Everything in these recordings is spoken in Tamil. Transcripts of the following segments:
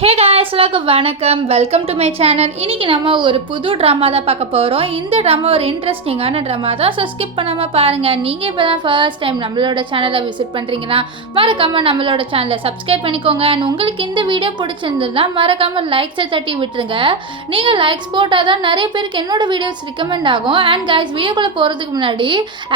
ஹே காய்ஸ், வணக்கம். Welcome to my channel. இன்றைக்கி நம்ம ஒரு புது ட்ராமா தான் பார்க்க போகிறோம். இந்த ட்ராமா ஒரு இன்ட்ரெஸ்டிங்கான ட்ராமா தான். ஸோ ஸ்கிப் பண்ணாமல் பாருங்கள். நீங்கள் இப்போ தான் ஃபர்ஸ்ட் டைம் நம்மளோட சேனலை விசிட் பண்ணுறீங்கன்னா மறக்காமல் நம்மளோட சேனலை சப்ஸ்கிரைப் பண்ணிக்கோங்க. அண்ட் உங்களுக்கு இந்த வீடியோ பிடிச்சிருந்ததுன்னா மறக்காமல் லைக்ஸை தட்டி விட்டுருங்க. நீங்கள் லைக்ஸ் போட்டால் தான் நிறைய பேருக்கு என்னோடய வீடியோஸ் ரெக்கமெண்ட் ஆகும். அண்ட் காய்ஸ், வீடியோக்குள்ளே போகிறதுக்கு முன்னாடி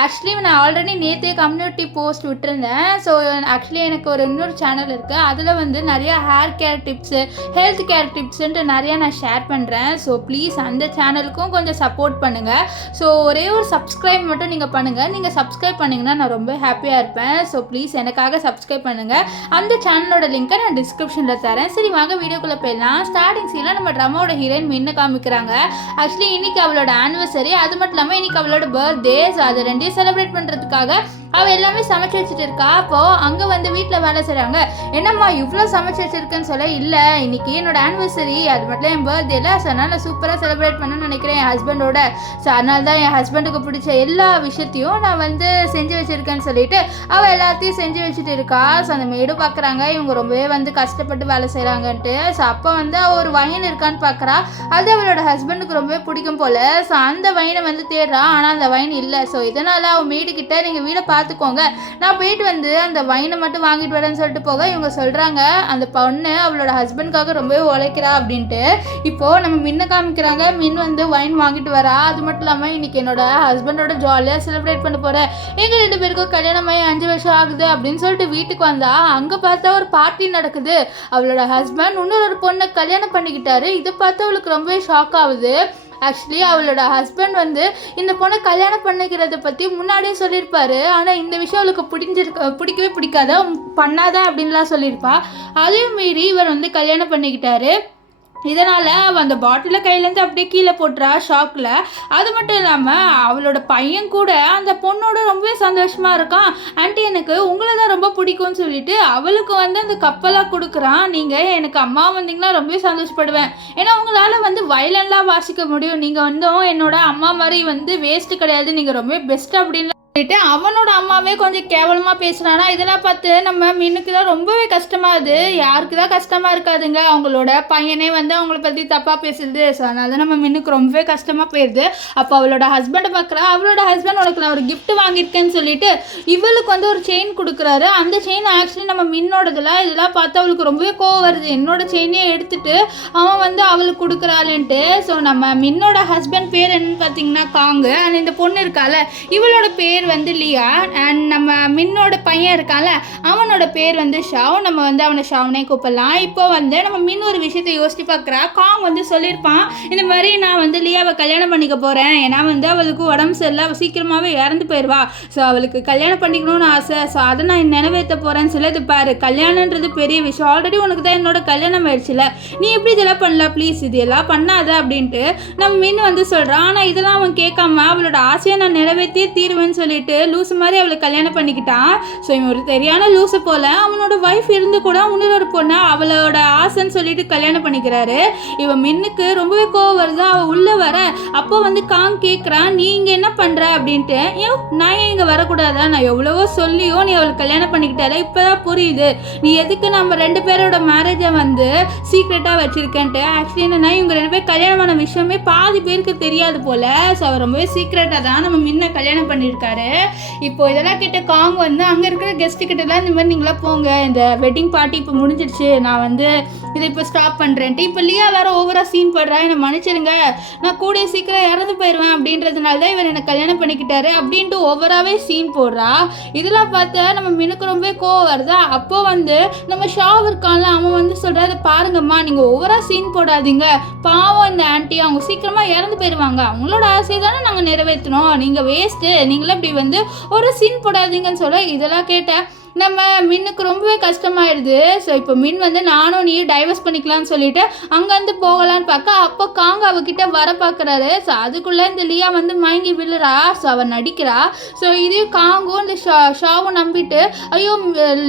ஆக்சுவலி நான் ஆல்ரெடி நேற்றே கம்யூனிட்டி போஸ்ட் விட்டுருந்தேன். ஸோ ஆக்சுவலி எனக்கு ஒரு இன்னொரு சேனல் இருக்குது. அதில் வந்து நிறையா hair care tips, health care டிப்ஸ்ன்ட்டு நிறையா நான் ஷேர் பண்ணுறேன். ஸோ ப்ளீஸ் அந்த சேனலுக்கும் கொஞ்சம் சப்போர்ட் பண்ணுங்கள். ஸோ ஒரே ஒரு சப்ஸ்கிரைப் மட்டும் நீங்கள் பண்ணுங்கள். நீங்கள் சப்ஸ்கிரைப் பண்ணிங்கன்னா நான் ரொம்ப ஹாப்பியாக இருப்பேன். ஸோ ப்ளீஸ் எனக்காக சப்ஸ்கிரைப் பண்ணுங்கள். அந்த சேனலோட லிங்க்கை நான் டிஸ்கிரிப்ஷனில் தரேன். சரி வாங்க வீடியோக்குள்ளே போயிடலாம். ஸ்டார்டிங் சீனில் நம்ம ட்ராமாவோட ஹீரோயின் மின்னு காமிக்கிறாங்க. ஆக்சுவலி இன்றைக்கி அவளோட ஆனிவர்சரி, அது மட்டும் இல்லாமல் இன்றைக்கி அவளோட பர்த்டே. ஸோ அது ரெண்டையும் செலிப்ரேட் பண்ணுறதுக்காக அவள் எல்லாமே சமைச்சு வச்சுட்டு இருக்கா. அப்போது அங்கே வந்து வீட்டில் வேலை செய்கிறாங்க. என்னம்மா இவ்வளோ சமைச்சு வச்சுருக்குன்னு சொல்ல, இல்லை இன்றைக்கி என்னோட ஆனிவர்சரி, அது மட்டும் என் பர்த்டேல. ஸோ அதனால் நான் சூப்பராக செலிப்ரேட் பண்ணணும்னு நினைக்கிறேன் என் ஹஸ்பண்டோட. ஸோ அதனால தான் என் ஹஸ்பண்டுக்கு பிடிச்ச எல்லா விஷயத்தையும் நான் வந்து செஞ்சு வச்சுருக்கேன்னு சொல்லிட்டு அவள் எல்லாத்தையும் செஞ்சு வச்சுட்டு இருக்கா. ஸோ அந்த மேடு பார்க்குறாங்க, இவங்க ரொம்பவே வந்து கஷ்டப்பட்டு வேலை செய்கிறாங்கன்ட்டு. ஸோ அப்போ வந்து அவள் ஒரு வைன் இருக்கான்னு பார்க்குறா. அது அவளோட ஹஸ்பண்டுக்கு ரொம்பவே பிடிக்கும் போல். ஸோ அந்த வைனை வந்து தேடுறா, ஆனால் அந்த வைன் இல்லை. ஸோ இதனால் அவள் மேடுக்கிட்ட நீங்கள் வீடை பார்த்துக்கோங்க, நான் போயிட்டு வந்து அந்த வைனை மட்டும் வாங்கிட்டு வரேன்னு சொல்லிட்டு போக இவங்க சொல்கிறாங்க அந்த பொண்ணு அவளோட ஹஸ்பண்டுக்காக ரொம்பவே உழைக்கிறா அப்படின்ட்டு. இப்போது நம்ம மின்ன காமிக்கிறாங்க. மின் வந்து வைன் வாங்கிட்டு வரா. அது மட்டும் இல்லாமல் இன்றைக்கி என்னோட ஹஸ்பண்டோட ஜாலியாக செலிப்ரேட் பண்ண போகிறேன், எங்கள் 2 பேருக்கும் கல்யாணமாகி 5 வருஷம் ஆகுது அப்படின்னு சொல்லிட்டு வீட்டுக்கு வந்தா அங்கே பார்த்தா ஒரு பார்ட்டி நடக்குது. அவளோட ஹஸ்பண்ட் இன்னொரு பொண்ணை கல்யாணம் பண்ணிக்கிட்டாரு. இதை பார்த்து அவளுக்கு ரொம்பவே ஷாக் ஆகுது. ஆக்சுவலி அவளோட ஹஸ்பண்ட் வந்து இந்த பொண்ணை கல்யாணம் பண்ணிக்கிறத பற்றி முன்னாடியே சொல்லியிருப்பாரு. ஆனால் இந்த விஷயம் அவளுக்கு பிடிக்கவே பிடிக்காத, பண்ணாதான் அப்படின்லாம் சொல்லியிருப்பா. அதையும் மீறி இவர் வந்து கல்யாணம் பண்ணிக்கிட்டாரு. இதனால் அவள் அந்த பாட்டிலை கையிலேருந்து அப்படியே கீழே போட்டுறா ஷாக்கில். அது மட்டும் இல்லாமல் அவளோட பையன் கூட அந்த பொண்ணோட ரொம்பவே சந்தோஷமாக இருக்கான். ஆண்டி எனக்கு உங்களை தான் ரொம்ப பிடிக்கும்னு சொல்லிட்டு அவளுக்கு வந்து அந்த கப்பலாக கொடுக்குறான். நீங்கள் எனக்கு அம்மா வந்தீங்கன்னா ரொம்பவே சந்தோஷப்படுவேன், ஏன்னா உங்களால் வந்து வயலன்லாம் வாசிக்க முடியும், நீங்கள் வந்து என்னோட அம்மா மாதிரி வந்து வேஸ்ட்டு கிடையாது, நீங்கள் ரொம்பவே பெஸ்ட் அப்படின்னு சொல்லிட்டு அவனோட அம்மாவே கொஞ்சம் கேவலமாக பேசுகிறானா. இதெல்லாம் பார்த்து நம்ம மின்னுக்கு தான் ரொம்பவே கஷ்டமாகுது. யாருக்கு தான் கஷ்டமாக இருக்காதுங்க, அவங்களோட பையனே வந்து அவங்கள பற்றி தப்பாக பேசுறது. ஸோ அதனால நம்ம மின்னுக்கு ரொம்பவே கஷ்டமாக போயிடுது. அப்போ அவளோட ஹஸ்பண்டை பார்க்குறா. அவளோட ஹஸ்பண்ட் உனக்கு நான் ஒரு கிஃப்ட் வாங்கியிருக்கேன்னு சொல்லிட்டு இவளுக்கு வந்து ஒரு செயின் கொடுக்குறாரு. அந்த செயின் ஆக்சுவலி நம்ம மின்னோடதுல. இதெல்லாம் பார்த்து அவளுக்கு ரொம்பவே கோவம் வருது. என்னோட செயினே எடுத்துட்டு அவன் வந்து அவளுக்கு கொடுக்குறாளுன்ட்டு. ஸோ நம்ம மின்னோட ஹஸ்பண்ட் பேர் என்னன்னு பார்த்தீங்கன்னா காங்கு. அண்ட் இந்த பொண்ணு இருக்கால இவளோட பேர் வந்து லியா. அண்ட் நம்ம மின்னோட பையன் இருக்கான்ல அவனோட பேர் வந்து ஷாவ். நம்ம வந்து அவனை ஷாவ்னே கூப்பிடலாம். இப்போ வந்து நம்ம மின் ஒரு விஷயத்தை யோசிச்சு பார்க்குறா. காங் வந்து சொல்லியிருப்பான், இந்த மாதிரி நான் வந்து லியாவை கல்யாணம் பண்ணிக்க போகிறேன், ஏன்னா வந்து அவளுக்கு உடம்பு சரியில்லை, அவள் சீக்கிரமாகவே இறந்து போயிடுவா, ஸோ அவளுக்கு கல்யாணம் பண்ணிக்கணும்னு ஆசை, ஸோ அதை நான் நிறைவேற்ற போகிறேன்னு சொல்லி இது பாரு, கல்யாணன்றது பெரிய விஷயம், ஆல்ரெடி உனக்கு தான் என்னோட கல்யாணம் ஆயிடுச்சுல, நீ எப்படி இதெல்லாம் பண்ணலாம், ப்ளீஸ் இது எல்லாம் பண்ணாத அப்படின்ட்டு நம்ம மின் வந்து சொல்கிறான். ஆனால் இதெல்லாம் அவன் கேட்காம அவளோட ஆசையை நான் நிறைவேற்றியே தீருவேன்னு சொல்லிட்டு லூசு மாதிரி அவளை கல்யாணம் பண்ணிக்கிட்டான். ஸோ இவன் ஒரு சரியான லூசு போல. அவனோட ஒய்ஃப் இருந்து கூட இன்னொரு பொண்ணை அவளோட ஆசைன்னு சொல்லிட்டு கல்யாணம் பண்ணிக்கிறாரு. இவன் மின்னுக்கு ரொம்பவே கோவம் வருது. அவள் உள்ளே வர அப்போ வந்து காங் கேட்குறான், நீ இங்கே என்ன பண்ணுற அப்படின்ட்டு. ஏன் நான் ஏன் இங்கே வரக்கூடாதா, நான் எவ்வளவோ சொல்லியோ நீ அவளை கல்யாணம் பண்ணிக்கிட்டால, இப்போ தான் புரியுது நீ எதுக்கு நம்ம 2 பேரோட மேரேஜை வந்து சீக்ரெட்டாக வச்சுருக்கேன்ட்டு. ஆக்சுவலி என்னன்னா இவங்க 2 பேர் கல்யாணமான விஷயமே பாதி பேருக்கு தெரியாது போல். ஸோ அவர் ரொம்பவே சீக்ரெட்டாக தான் நம்ம மின்னை கல்யாணம் பண்ணியிருக்காரு. இப்போ இதெல்லாம் கிட்ட காங் வந்து அங்கே இருக்கிற கெஸ்ட்டு கிட்டலாம் இந்த மாதிரி நீங்களாம் போங்க, இந்த வெட்டிங் பார்ட்டி இப்போ முடிஞ்சிடுச்சு, நான் வந்து இதை இப்போ ஸ்டாப் பண்ணுறேன்ட்டு. இப்போ லியா வேறு ஓவராக சீன் போடுறா, என்னை மன்னிச்சிடுங்க, நான் கூடிய சீக்கிரம் இறந்து போயிடுவேன் அப்படின்றதுனால தான் இவர் என்னை கல்யாணம் பண்ணிக்கிட்டாரு அப்படின்ட்டு ஓவராகவே சீன் போடுறா. இதெல்லாம் பார்த்தா நம்ம மினுக்கு ரொம்ப கோவம் வருதா. அப்போ வந்து நம்ம ஷாவ் இருக்கான்ல அவன் வந்து சொல்கிறா, அதை பாருங்கம்மா நீங்கள் ஓவராக சீன் போடாதீங்க, பாவம் இந்த ஆண்டி அவங்க சீக்கிரமாக இறந்து போயிடுவாங்க, அவங்களோட ஆசையை தானே நாங்கள் நிறைவேற்றணும், நீங்கள் வேஸ்ட்டு, நீங்களே இப்படி வந்து ஒரு சீன் போடாதீங்கன்னு சொல்ல. இதெல்லாம் கேட்டேன் நம்ம மின்னுக்கு ரொம்பவே கஷ்டமாயிடுது. ஸோ இப்போ மின் வந்து நானும் நீ டைவர்ஸ் பண்ணிக்கலாம்னு சொல்லிட்டு அங்கேருந்து போகலான்னு பார்க்க அப்போ காங்க அவகிட்ட வர பார்க்குறாரு. ஸோ அதுக்குள்ளே இந்த லியா வந்து மயங்கி விழுறா. ஸோ அவன் நடிக்கிறா. ஸோ இதே காங்கும் இந்த ஷாவும் நம்பிட்டு ஐயோ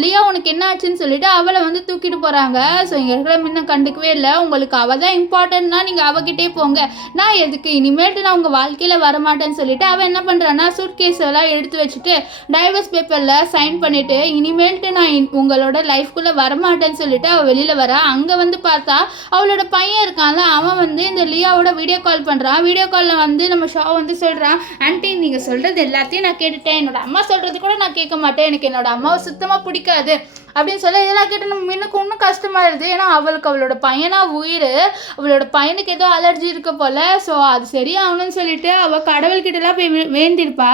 லியா உனக்கு என்ன ஆச்சுன்னு சொல்லிட்டு அவளை வந்து தூக்கிட்டு போகிறாங்க. ஸோ இங்கே இருக்கிற மின்ன கண்டுக்கவே இல்லை, உங்களுக்கு அவள் தான் இம்பார்ட்டன்ட்னா நீங்கள் அவகிட்டே போங்க, நான் எதுக்கு இனிமேட்டு நான் உங்கள் வாழ்க்கையில் வரமாட்டேன்னு சொல்லிட்டு அவன் என்ன பண்ணுறான்னா சூட் கேஸ் எல்லாம் எடுத்து வச்சுட்டு டைவர்ஸ் பேப்பரில் சைன் பண்ணிவிட்டு இனிமேல்ட்டு நான் உங்களோட லைஃப்குள்ளே வரமாட்டேன்னு சொல்லிட்டு அவள் வெளியில் வரா. அங்கே வந்து பார்த்தா அவளோட பையன் இருக்கான்ல, அவன் வந்து இந்த லியாவோட வீடியோ கால் பண்ணுறான். வீடியோ காலில் வந்து நம்ம ஷா வந்து சொல்கிறான், ஆண்டி நீங்கள் சொல்கிறது எல்லாத்தையும் நான் கேட்டுட்டேன், என்னோட அம்மா சொல்கிறது கூட நான் கேட்க மாட்டேன், எனக்கு என்னோட அம்மாவை சுத்தமாக பிடிக்காது அப்படின்னு சொல்ல இதெல்லாம் கேட்டு நம்ம இன்னும் இன்னும் கஷ்டமாயிருது. ஏன்னா அவளோட பையனா உயிர், அவளோட பையனுக்கு ஏதோ அலர்ஜி இருக்க போல். ஸோ அது சரியாகணும்னு சொல்லிட்டு அவள் கடவுள்கிட்டலாம் போய் வேண்டியிருப்பா.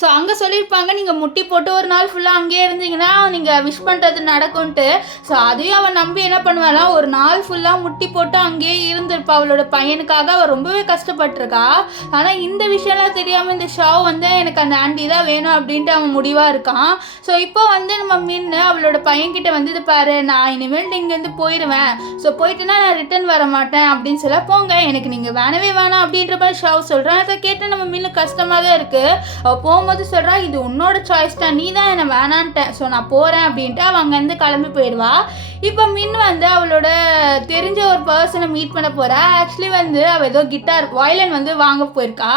ஸோ அங்கே சொல்லியிருப்பாங்க, நீங்கள் முட்டி போட்டு ஒரு நாள் ஃபுல்லாக அங்கேயே இருந்தீங்கன்னா நீங்கள் விஷ் பண்ணுறது நடக்கும்ன்ட்டு. ஸோ அதையும் அவன் நம்பி என்ன பண்ணுவாளா, ஒரு நாள் ஃபுல்லாக முட்டி போட்டு அங்கேயே இருந்திருப்பா. அவளோட பையனுக்காக அவள் ரொம்பவே கஷ்டப்பட்டிருக்கா. ஆனால் இந்த விஷயம்லாம் தெரியாமல் இந்த ஷாவ் வந்து எனக்கு அந்த ஆண்டி தான் வேணும் அப்படின்ட்டு அவன் முடிவாக இருக்கான். ஸோ இப்போ வந்து நம்ம மின்னு அவளோட பையன்கிட்ட வந்து இது பாரு, நான் இனிமேல் இங்கேருந்து போயிடுவேன், ஸோ போயிட்டுனா நான் ரிட்டன் வர மாட்டேன் அப்படின்னு சொல்ல, போங்க எனக்கு நீங்கள் வேணவே வேணாம் அப்படின்ற மாதிரி ஷாவ் சொல்கிறேன். அதை கேட்டு நம்ம மின்னு கஷ்டமாக தான் இருக்குது. அவள் போகும்போது சொல்கிறா, இது உன்னோட சாய்ஸ் தான், நீ தான் என்னை வேணான்ட்டேன், ஸோ நான் போகிறேன் அப்படின்ட்டு அவள் அங்கேருந்து கிளம்பி போயிடுவா. இப்போ மின் வந்து அவளோட தெரிஞ்ச ஒரு பர்சனை மீட் பண்ண போகிறா. ஆக்சுவலி வந்து அவள் ஏதோ கிட்டார் வயலின் வந்து வாங்க போயிருக்கா.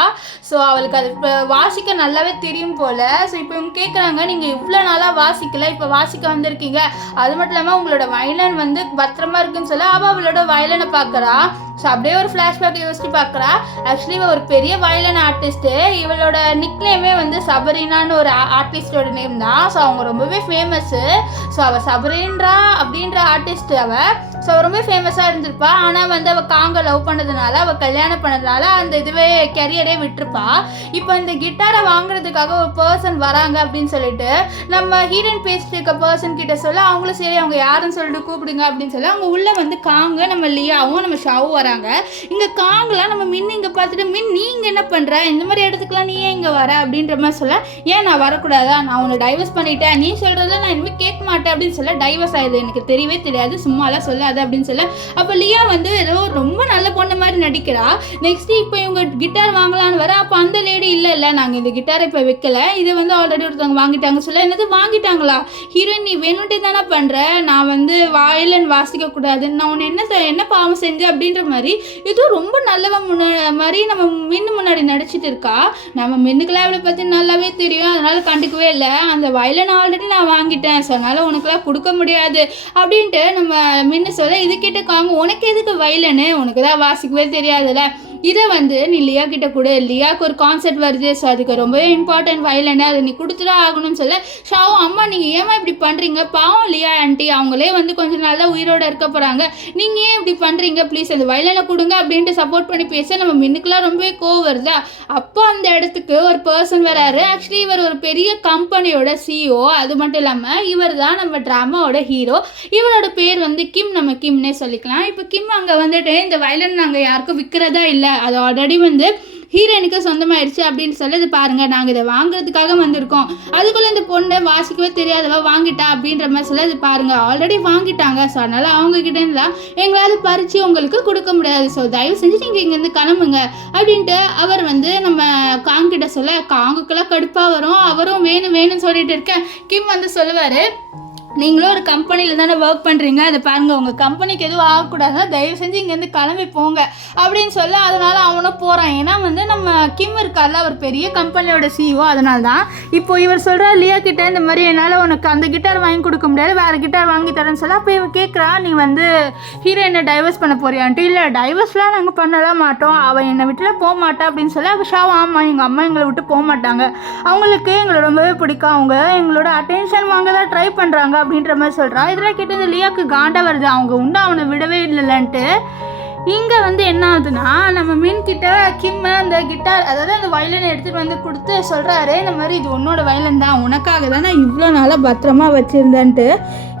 ஸோ அவளுக்கு அது இப்போ வாசிக்க நல்லாவே தெரியும் போல். ஸோ இப்போ இவங்க கேட்குறாங்க, நீங்கள் இவ்வளோ நாளாக வாசிக்கல, இப்போ வாசிக்க வந்திருக்கீங்க, அது மட்டும் இல்லாமல் உங்களோட வயலின் வந்து பத்திரமா இருக்குன்னு சொல்ல அவளோட வயலினை பார்க்குறா. ஸோ அப்படியே ஒரு ஃப்ளாஷ்பேக் யோசிச்சு பார்க்குறா. ஆக்சுவலி இவள் ஒரு பெரிய வயலின் ஆர்டிஸ்ட்டு. இவளோட நிக்நேமே வந்து சபரினான்னு ஒரு ஆர்டிஸ்டோட நேம் தான். ஸோ அவங்க ரொம்பவே ஃபேமஸ்ஸு. ஸோ அவள் சபரின்றா அப்படின்ற ஆர்டிஸ்ட் அவள். ஸோ ரொம்ப ஃபேமஸாக இருந்திருப்பா. ஆனால் வந்து அவள் காங்க லவ் பண்ணதுனால, அவள் கல்யாணம் பண்ணதுனால அந்த இதுவே கெரியரே விட்டுருப்பா. இப்போ இந்த கிட்டாரை வாங்குறதுக்காக ஒரு பர்சன் வராங்க அப்படின்னு சொல்லிட்டு நம்ம ஹீரோயின் பேசிட்டு இருக்க பர்சன் கிட்ட சொல்ல, அவங்களும் சரி அவங்க யாருன்னு சொல்லிட்டு கூப்பிடுங்க அப்படின்னு சொல்லி அவங்க உள்ளே வந்து காங்க நம்ம லியாவும் நம்ம ஷாவும் வராங்க. இங்கே காங்கலாம் நம்ம மின் இங்கே பார்த்துட்டு, மின் நீங்கள் என்ன பண்ணுற, இந்த மாதிரி இடத்துக்குலாம் நீ ஏன் இங்கே வர அப்படின்ற மாதிரி சொல்ல, ஏன் நான் வரக்கூடாதா, நான் உன்னை டைவர்ஸ் பண்ணிட்டேன், நீ சொல்கிறத நான் இனிமேல் கேட்க மாட்டேன் அப்படின்னு சொல்ல, டைவர்ஸ் ஆகுது எனக்கு தெரியவே தெரியாது, சும்மாலாம் சொல்லாது அப்படின்னு சொல்ல. அப்போ லியா வந்து ஏதோ ரொம்ப நல்ல பொண்ணு மாதிரி நடிக்கிறா. நெக்ஸ்ட் இப்போ இவங்க கிட்டார் வாங்கலான்னு வர, அப்போ அந்த லேடி இல்லை நாங்கள் இந்த கிட்டாரை இப்போ வைக்கல, இதை வந்து ஆல்ரெடி ஒருத்தவங்க வாங்கிட்டாங்க சொல்ல, என்னது வாங்கிட்டாங்களா, ஹீரோயின் நீ வேணுன்ட்டு தானே பண்ணுற, நான் வந்து வயலின் வாசிக்க கூடாது, நான் உன்னை என்ன பாவம் செஞ்சேன் அப்படின்ற மாதிரி ஏதோ ரொம்ப நல்லவ மாதிரி நம்ம மின்னு முன்னாடி நடிச்சிட்டு இருக்கா. நம்ம மின்னுக்கெல்லாம் அவளை பற்றி நல்லாவே தெரியும், அதனால கண்டுக்கவே இல்லை. அந்த வயலின் ஆல்ரெடி நான் வாங்கிட்டேன், ஸோ அதனால் உனக்குலாம் கொடுக்க முடியாது அப்படின்ட்டு நம்ம மின்னு சொல்ல, இது கிட்ட காங்க உனக்கு எதுக்கு வயலின்னு, உனக்கு தான் வாசிக்கவே தெரியாதுல்ல, இதை வந்து நீ லியா கிட்ட கொடு, லியாவுக்கு ஒரு கான்செர்ட் வருது, ஸோ அதுக்கு ரொம்பவே இம்பார்ட்டன்ட் வயலின், அதை நீ கொடுத்துதான் ஆகணும்னு சொல்ல, ஷாவும் அம்மா நீங்கள் ஏமா இப்படி பண்ணுறீங்க, பாவம் லியா ஆண்டி அவங்களே வந்து கொஞ்சம் நல்லா உயிரோடு இருக்க போகிறாங்க, நீங்கள் ஏன் இப்படி பண்ணுறீங்க, ப்ளீஸ் அந்த வயலினை கொடுங்க அப்படின்ட்டு சப்போர்ட் பண்ணி பேச நம்ம மின்னுக்கெலாம் ரொம்பவே கோவம் வருதா. அப்போ அந்த இடத்துக்கு ஒரு பர்சன் வராரு. ஆக்சுவலி இவர் ஒரு பெரிய கம்பெனியோட சிஇஓ. அது மட்டும் இல்லாமல் இவர் தான் நம்ம ட்ராமாவோட ஹீரோ. இவரோட பேர் வந்து கிம், நம்ம கிம்னே சொல்லிக்கலாம். இப்போ கிம் அங்கே வந்துட்டு இந்த வயலின் நாங்கள் யாருக்கும் விற்கிறதா இல்லை, அது ஆல்ரெடி வந்து ஹீரோயினுக்கு சொந்தமாயிடுச்சு அப்படின்னு சொல்லி, இது பாருங்கள் நாங்கள் இதை வாங்குறதுக்காக வந்திருக்கோம், அதுக்குள்ளே இந்த பொண்ணை வாசிக்கவே தெரியாதவா வாங்கிட்டா அப்படின்ற மாதிரி சொல்ல, இது பாருங்கள் ஆல்ரெடி வாங்கிட்டாங்க, ஸோ அதனால் அவங்கக்கிட்ட இருந்தால் எங்களால் பறித்து உங்களுக்கு கொடுக்க முடியாது, ஸோ தயவு செஞ்சு நீங்கள் இங்கேருந்து கிளம்புங்க அப்படின்ட்டு அவர் வந்து நம்ம காங்கிட்ட சொல்ல, காங்குக்கெல்லாம் கடுப்பாக வரும். அவரும் வேணும்னு சொல்லிட்டு இருக்க கிம் வந்து சொல்லுவார், நீங்களும் ஒரு கம்பெனியில் தானே ஒர்க் பண்ணுறீங்க, அதை பாருங்கள் உங்கள் கம்பெனிக்கு எதுவும் ஆகக்கூடாதுன்னா தயவு செஞ்சு இங்கேருந்து கிளம்பி போங்க அப்படின்னு சொல்ல, அதனால் அவனும் போகிறான். ஏன்னா வந்து நம்ம கிம் இருக்கார்ல, அவர் பெரிய கம்பெனியோட சிஇஓ, அதனால தான் இப்போ இவர் சொல்கிறா லியா கிட்ட, இந்த மாதிரி என்னால் உனக்கு அந்த கிட்டார் வாங்கி கொடுக்க முடியாது, வேறு கிட்டார் வாங்கி தரேன்னு சொல்ல. அப்போ இவன் கேட்குறா, நீ வந்து ஹீரோயினை டைவர்ஸ் பண்ண போறியான்ட்டு. இல்லை டைவர்ஸ்லாம் நாங்கள் பண்ணலாம் மாட்டோம், அவள் என்னை விட்டுலாம் போக மாட்டா அப்படின்னு சொல்ல. அப்போ ஷாவ் ஆமாம் எங்கள் அம்மா எங்களை விட்டு போக மாட்டாங்க, அவங்களுக்கு எங்களை ரொம்பவே பிடிக்கும், அவங்க எங்களோட அட்டென்ஷன் வாங்க தான் ட்ரை பண்ணுறாங்க அப்படின்ற மாதிரி சொல்கிறா. இதெல்லாம் கேட்டு இந்த லியாவுக்கு காண்டா வருது, அவங்க உண்டு அவனை விடவே இல்லைன்ட்டு. இங்கே வந்து என்ன ஆகுதுன்னா, நம்ம மின்கிட்ட கிம் அந்த கிட்டார், அதாவது அந்த வயலினை எடுத்துகிட்டு வந்து கொடுத்து சொல்கிறாரு, இந்த மாதிரி இது உன்னோட வயலின் தான், உனக்காக தான் நான் இவ்வளோ நாளாக பத்திரமா வச்சுருந்தேன்ட்டு.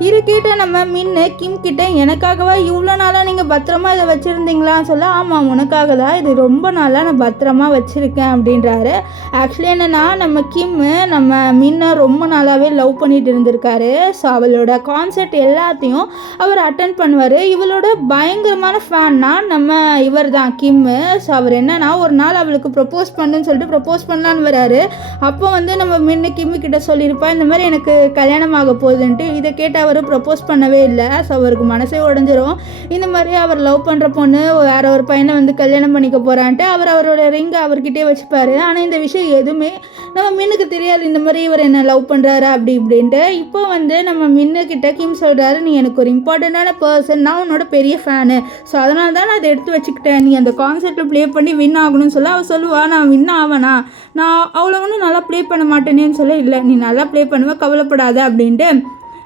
இருக்கிட்ட நம்ம மின்னு கிம் கிட்ட, எனக்காகவா இவ்வளோ நாளாக நீங்கள் பத்திரமா இதை வச்சுருந்தீங்களான்னு சொல்ல, ஆமாம் உனக்காக தான், இது ரொம்ப நாளாக நான் பத்திரமா வச்சுருக்கேன் அப்படின்றாரு. ஆக்சுவலி என்னென்னா நம்ம கிம்மு நம்ம மின்னை ரொம்ப நாளாகவே லவ் பண்ணிட்டு இருந்திருக்காரு. ஸோ அவளோட கான்செர்ட் எல்லாத்தையும் அவர் அட்டன் பண்ணுவார். இவளோட பயங்கரமான ஃபேன்னா நம்ம இவர் தான் கிம்மு. ஸோ அவர் என்னன்னா ஒரு நாள் அவளுக்கு ப்ரப்போஸ் பண்ணுன்னு சொல்லிட்டு ப்ரப்போஸ் பண்ணலான்னு வராரு. அப்போ வந்து நம்ம முன்ன கிம்மு கிட்ட சொல்லியிருப்பா இந்த மாதிரி எனக்கு கல்யாணம் ஆக போகுதுன்ட்டு. இதை கேட்டு அவர் ப்ரப்போஸ் பண்ணவே இல்லை. ஸோ அவருக்கு மனசே உடஞ்சிரும். இந்த மாதிரி அவர் லவ் பண்ணுற பொண்ணு வேற ஒரு பையனை வந்து கல்யாணம் பண்ணிக்க போகிறான்ட்டு அவரோட ரிங்கை அவர்கிட்டே வச்சுப்பாரு. ஆனால் இந்த விஷயம் எதுவுமே நம்ம மின்னுக்கு தெரியாது, இந்த மாதிரி இவர் என்ன லவ் பண்ணுறாரு அப்படி இப்படின்ட்டு. இப்போ வந்து நம்ம மின்னுக்கிட்ட கிம் சொல்கிறாரு, நீ எனக்கு ஒரு இம்பார்ட்டண்ட்டான பர்சன், நான் உன்னோட பெரிய ஃபேனு, ஸோ அதனால தான் நான் அதை எடுத்து வச்சுக்கிட்டேன், நீ அந்த கான்செர்ட்டில் ப்ளே பண்ணி வின் ஆகணும்னு சொல்ல அவள் சொல்லுவா, நான் வின் ஆவேனா, நான் அவ்வளோ ஒன்றும் நல்லா ப்ளே பண்ண மாட்டேனேன்னு சொல்ல, இல்லை நீ நல்லா ப்ளே பண்ணுவேன் கவலைப்படாத அப்படின்ட்டு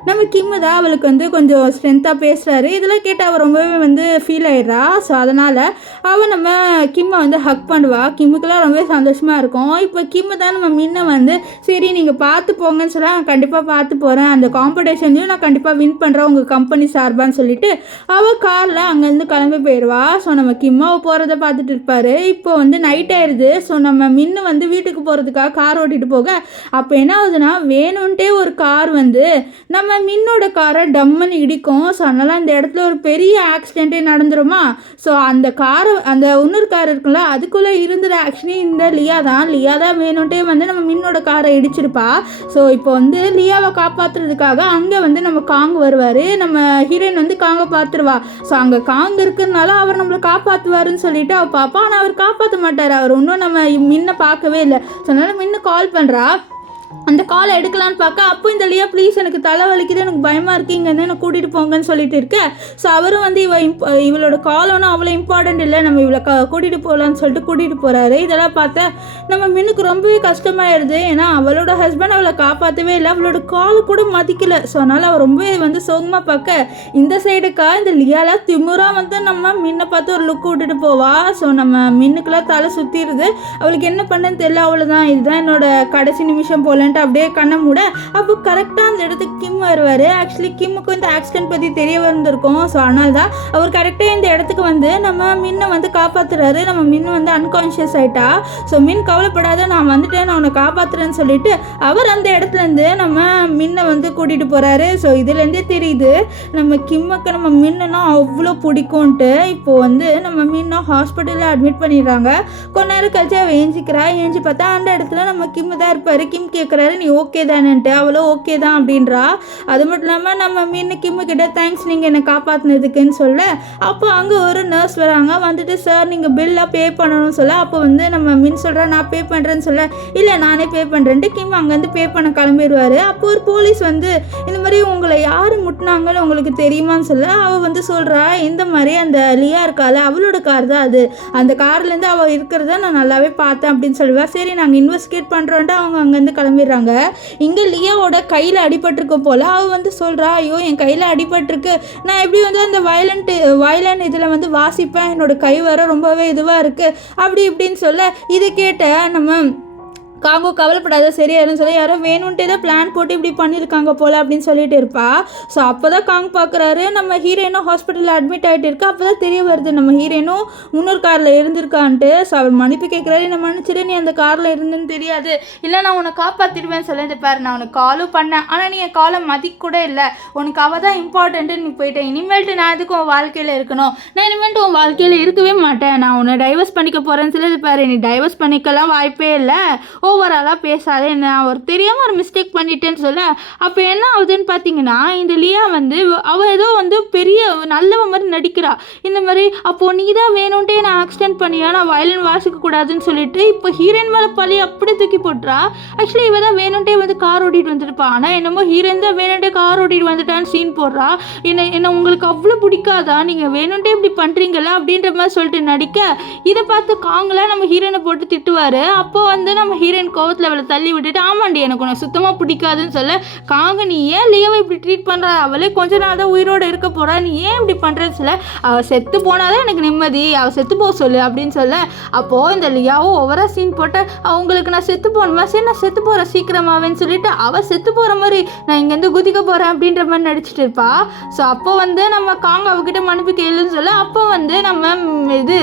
நம்ம கிம்மு தான் அவளுக்கு வந்து கொஞ்சம் ஸ்ட்ரென்த்தாக பேசுகிறாரு. இதெல்லாம் கேட்டு அவள் ரொம்பவே வந்து ஃபீல் ஆகிடுறா. ஸோ அதனால் அவள் நம்ம கிம்மை வந்து ஹக் பண்ணுவா. கிம்முக்கெல்லாம் ரொம்பவே சந்தோஷமாக இருக்கும். இப்போ கிம்மு தான் நம்ம முன்ன வந்து சரி நீங்கள் பார்த்து போங்கன்னு சொல்ல, நான் கண்டிப்பாக பார்த்து போகிறேன், அந்த காம்படிஷன்லையும் நான் கண்டிப்பாக வின் பண்ணுறேன் உங்கள் கம்பெனி சார்பான்னு சொல்லிட்டு அவள் காரில் அங்கேருந்து கிளம்பி போயிடுவா. ஸோ நம்ம கிம்மாவை போகிறத பார்த்துட்டு இருப்பார். இப்போ வந்து நைட் ஆயிடுது. ஸோ நம்ம மின்னு வந்து வீட்டுக்கு போகிறதுக்காக கார் ஓட்டிகிட்டு போக அப்போ என்ன ஆகுதுன்னா வேணும்ன்ட்டே ஒரு கார் வந்து நம்ம மின்னோட காரை டம்முன்னு இடிக்கும். ஸோ அதனால் அந்த இடத்துல ஒரு பெரிய ஆக்சிடென்ட்டே நடந்துருமா. ஸோ அந்த காரை அந்த இன்னொரு கார் இருக்குல்ல அதுக்குள்ளே இருந்துற ஆக்சுவலி இந்த லியா தான் வேணும்ட்டே வந்து நம்ம மின்னோட காரை இடிச்சிருப்பா. ஸோ இப்போ வந்து லியாவை காப்பாற்றுறதுக்காக அங்கே வந்து நம்ம காங் வருவார். நம்ம ஹீரோயின் வந்து காங்கை பார்த்துருவா. ஸோ அங்கே காங் இருக்கிறதுனால அவர் நம்மளை காப்பாற்றுவாருன்னு சொல்லிட்டு அவள் பார்ப்பா. ஆனால் அவர் காப்பாற்ற மாட்டார். அவர் இன்னும் நம்ம மின்னை பார்க்கவே இல்லை. ஸோ அதனால் மின்னு கால் பண்ணுறா. அந்த காலை எடுக்கலான்னு பார்க்க அப்போ இந்த லியா ப்ளீஸ் எனக்கு தலை வலிக்குது, எனக்கு பயமாக இருக்கீங்கன்னு என்னை கூட்டிகிட்டு போங்கன்னு சொல்லிட்டு இருக்கேன். ஸோ அவரும் வந்து இவளோட கால் ஒன்றும் அவ்வளோ இம்பார்ட்டண்ட் இல்லை, நம்ம இவளை கூட்டிகிட்டு போகலான்னு சொல்லிட்டு கூட்டிகிட்டு போகிறாரு. இதெல்லாம் பார்த்தா நம்ம மின்னுக்கு ரொம்பவே கஷ்டமாயிடுது. ஏன்னா அவளோட ஹஸ்பண்ட் அவளை காப்பாற்றவே இல்லை, அவளோட காலை கூட மதிக்கலை. ஸோ அதனால் அவள் ரொம்பவே வந்து சோகமாக பார்க்க இந்த சைடுக்கா இந்த லியாலாம் திமுறாக வந்து நம்ம மின்னை பார்த்து ஒரு லுக் விட்டுட்டு போவா. ஸோ நம்ம மின்னுக்கெல்லாம் தலை சுற்றிடுது. அவளுக்கு என்ன பண்ணுன்னு தெரியல. அவ்வளோதான், இதுதான் என்னோட கடைசி நிமிஷம் போலன்ட்டு அப்படியே கண்ணை மூட அப்போ கரெக்டாக அந்த இடத்துக்கு கிம் வருவார். ஆக்சுவலி கிம்முக்கு இந்த ஆக்சிடென்ட் பற்றி தெரிய வந்திருக்கும். ஸோ அதனால தான் அவர் கரெக்டாக இந்த இடத்துக்கு வந்து நம்ம மின்னை வந்து காப்பாற்றுறாரு. நம்ம மின்னு வந்து அன்கான்ஷியஸ் ஆகிட்டா. ஸோ மின் கவலைப்படாத, நான் வந்துட்டேன், நான் உன்னை காப்பாற்றுறேன்னு சொல்லிட்டு அவர் அந்த இடத்துலேருந்து நம்ம மின்னை வந்து கூட்டிகிட்டு போகிறாரு. ஸோ இதுலேருந்தே தெரியுது நம்ம கிம்முக்கு நம்ம மின்னுனா அவ்வளோ பிடிக்கும்ன்ட்டு. இப்போது வந்து நம்ம மின்னை ஹாஸ்பிட்டலில் அட்மிட் பண்ணிடுறாங்க. கொஞ்ச நேரம் கழிச்சு அவள் ஏஞ்சி பார்த்தா அந்த இடத்துல நம்ம கிம்மு தான் இருப்பார். கிம் கேட்குறாரு, நீ ஓகே தானேன்ட்டு. அவ்வளோ ஓகே தான் அப்படின்றா. அது மட்டும் இல்லாமல் நம்ம மின்னு கிம்மு கிட்ட தேங்க்ஸ் நீங்கள் என்னை காப்பாற்றினதுக்குன்னு சொல்ல அப்போ அங்கே ஒரு நர்ஸ் வராங்க. வந்துட்டு சார் நீங்கள் பில்லாக பே பண்ணணும்னு சொல்ல அப்போ வந்து நம்ம மின் சொல்கிறா நான் பே பண்ணுறேன்னு சொல்ல இல்லை நானே பே பண்ணுறேன்ட்டு கிம் அங்கேருந்து பே பண்ண கிளம்பிடுவார். அப்போ ஒரு போலீஸ் வந்து இந்த மாதிரி உங்களை யார் முட்டினாங்கன்னு உங்களுக்கு தெரியுமான்னு சொல்ல அவள் வந்து சொல்கிறா, இந்த மாதிரி அந்த லியா இருக்கால அவளோட கார் தான் அது, அந்த கார்லேருந்து அவள் இருக்கிறத நான் நல்லாவே பார்த்தேன் அப்படின்னு சொல்லுவேன். சரி நாங்கள் இன்வெஸ்டிகேட் பண்ணுறோன்ட்டு அவங்க அங்கேருந்து கிளம்பிடுறாங்க. இங்கே லியாவோட கையில் அடிபட்டிருக்க போல் அவள் வந்து சொல்கிறா, ஐயோ என் கையில் அடிபட்டிருக்கு, நான் எப்படி வந்து அந்த வயலன் இதில் வந்து வாசிப்பேன், என்னோட கை வர ரொம்பவே இதுவாக இருக்குது அப்படி இப்படின்னு சொல்ல இதை கேட்ட நம்ம காங்கோ கவலைப்படாத சரியாருன்னு சொல்லி யாரோ வேணும்ன்ட்டு ஏதோ பிளான் போட்டு இப்படி பண்ணியிருக்காங்க போல் அப்படின்னு சொல்லிட்டு இருப்பா. ஸோ அப்போ தான் காங் பார்க்குறாரு நம்ம ஹீரோயினும் ஹாஸ்பிட்டலில் அட்மிட் ஆகிட்டு இருக்கா. அப்போ தான் தெரிய வருது நம்ம ஹீரோயினும் முன்னூறு காரில் இருந்திருக்கான்ட்டு. ஸோ அவர் மன்னிப்பு கேட்குறாரு, என்ன மன்னிச்சிட்டு நீ அந்த காரில் இருந்துன்னு தெரியாது, இல்லை நான் உன்னை காப்பாற்றிடுவேன் சொல்ல, இந்த பாரு நான் உனக்கு காலும் பண்ணேன் ஆனால் நீ என் காலை மதிக்க கூட இல்லை, உனக்கு அவள் தான் இம்பார்ட்டன்ட்டு நீ போயிட்டேன், இனிமேல்ட்டு நான் எதுக்கு உன் வாழ்க்கையில் இருக்கணும், நான் இனிமேல்ட்டு உன் வாழ்க்கையில் இருக்கவே மாட்டேன், நான் உன்னை டைவர்ஸ் பண்ணிக்க போகிறேன்னு சொல்லி இது பாரு நீ டைவர்ஸ் பண்ணிக்கலாம் வாய்ப்பே இல்லை, ஓவராலாக பேசாத, என்ன அவர் தெரியாமல் ஒரு மிஸ்டேக் பண்ணிட்டேன்னு சொல்ல அப்போ என்ன ஆகுதுன்னு பார்த்தீங்கன்னா இந்த லியா வந்து அவள் ஏதோ வந்து பெரிய நல்லவ மாதிரி நடிக்கிறா. இந்த மாதிரி அப்போது நீ தான் வேணும்ன்ட்டே நான் ஆக்சிடென்ட் பண்ணியா, நான் வயலின் வாசிக்கக்கூடாதுன்னு சொல்லிட்டு இப்போ ஹீரோயின் மேலே பழி அப்படி தூக்கி போட்டுறா. ஆக்சுவலி இவ தான் வேணும்ட்டே வந்து கார் ஓட்டிகிட்டு வந்துருப்பா. ஆனால் என்னமோ ஹீரோயின் தான் வேணும்ட்டே கார் ஓட்டிகிட்டு வந்துட்டான்னு சீன் போடுறா. என்ன உங்களுக்கு அவ்வளோ பிடிக்காதா, நீங்கள் வேணும்ட்டே இப்படி பண்ணுறீங்களா அப்படின்ற மாதிரி சொல்லிட்டு நடிக்க இதை பார்த்து காங்கெலாம் நம்ம ஹீரோயினை போட்டு திட்டுவார். அப்போ வந்து நம்ம ஹீரோயின் கோவத்தில் அவளை தள்ளி விட்டுட்டு ஆமாண்டி எனக்கு உனக்கு சுத்தமாக பிடிக்காதுன்னு சொல்ல காங்க நீ ஏன் லியாவை இப்படி ட்ரீட் பண்ணுறா, அவளே கொஞ்ச நாள் தான் உயிரோடு இருக்க போகிறா, நீ ஏன் இப்படி பண்ணுறன்னு சொல்ல அவள் செத்து போனாதான் எனக்கு நிம்மதி, அவள் செத்து போக சொல்லு அப்படின்னு சொல்ல அப்போது இந்த லியாவும் ஒவ்வொரு சீன் போட்டு அவங்களுக்கு நான் செத்து போகணுமா, சரி நான் செத்து போகிறேன் சீக்கிரமாவேன்னு சொல்லிட்டு அவள் செத்து போகிற மாதிரி நான் இங்கேருந்து குதிக்க போகிறேன் அப்படின்ற மாதிரி நடிச்சிட்டு இருப்பா. ஸோ அப்போ வந்து நம்ம காங்க அவகிட்ட மன்னிப்பு கேளுன்னு சொல்ல அப்போ வந்து நம்ம இது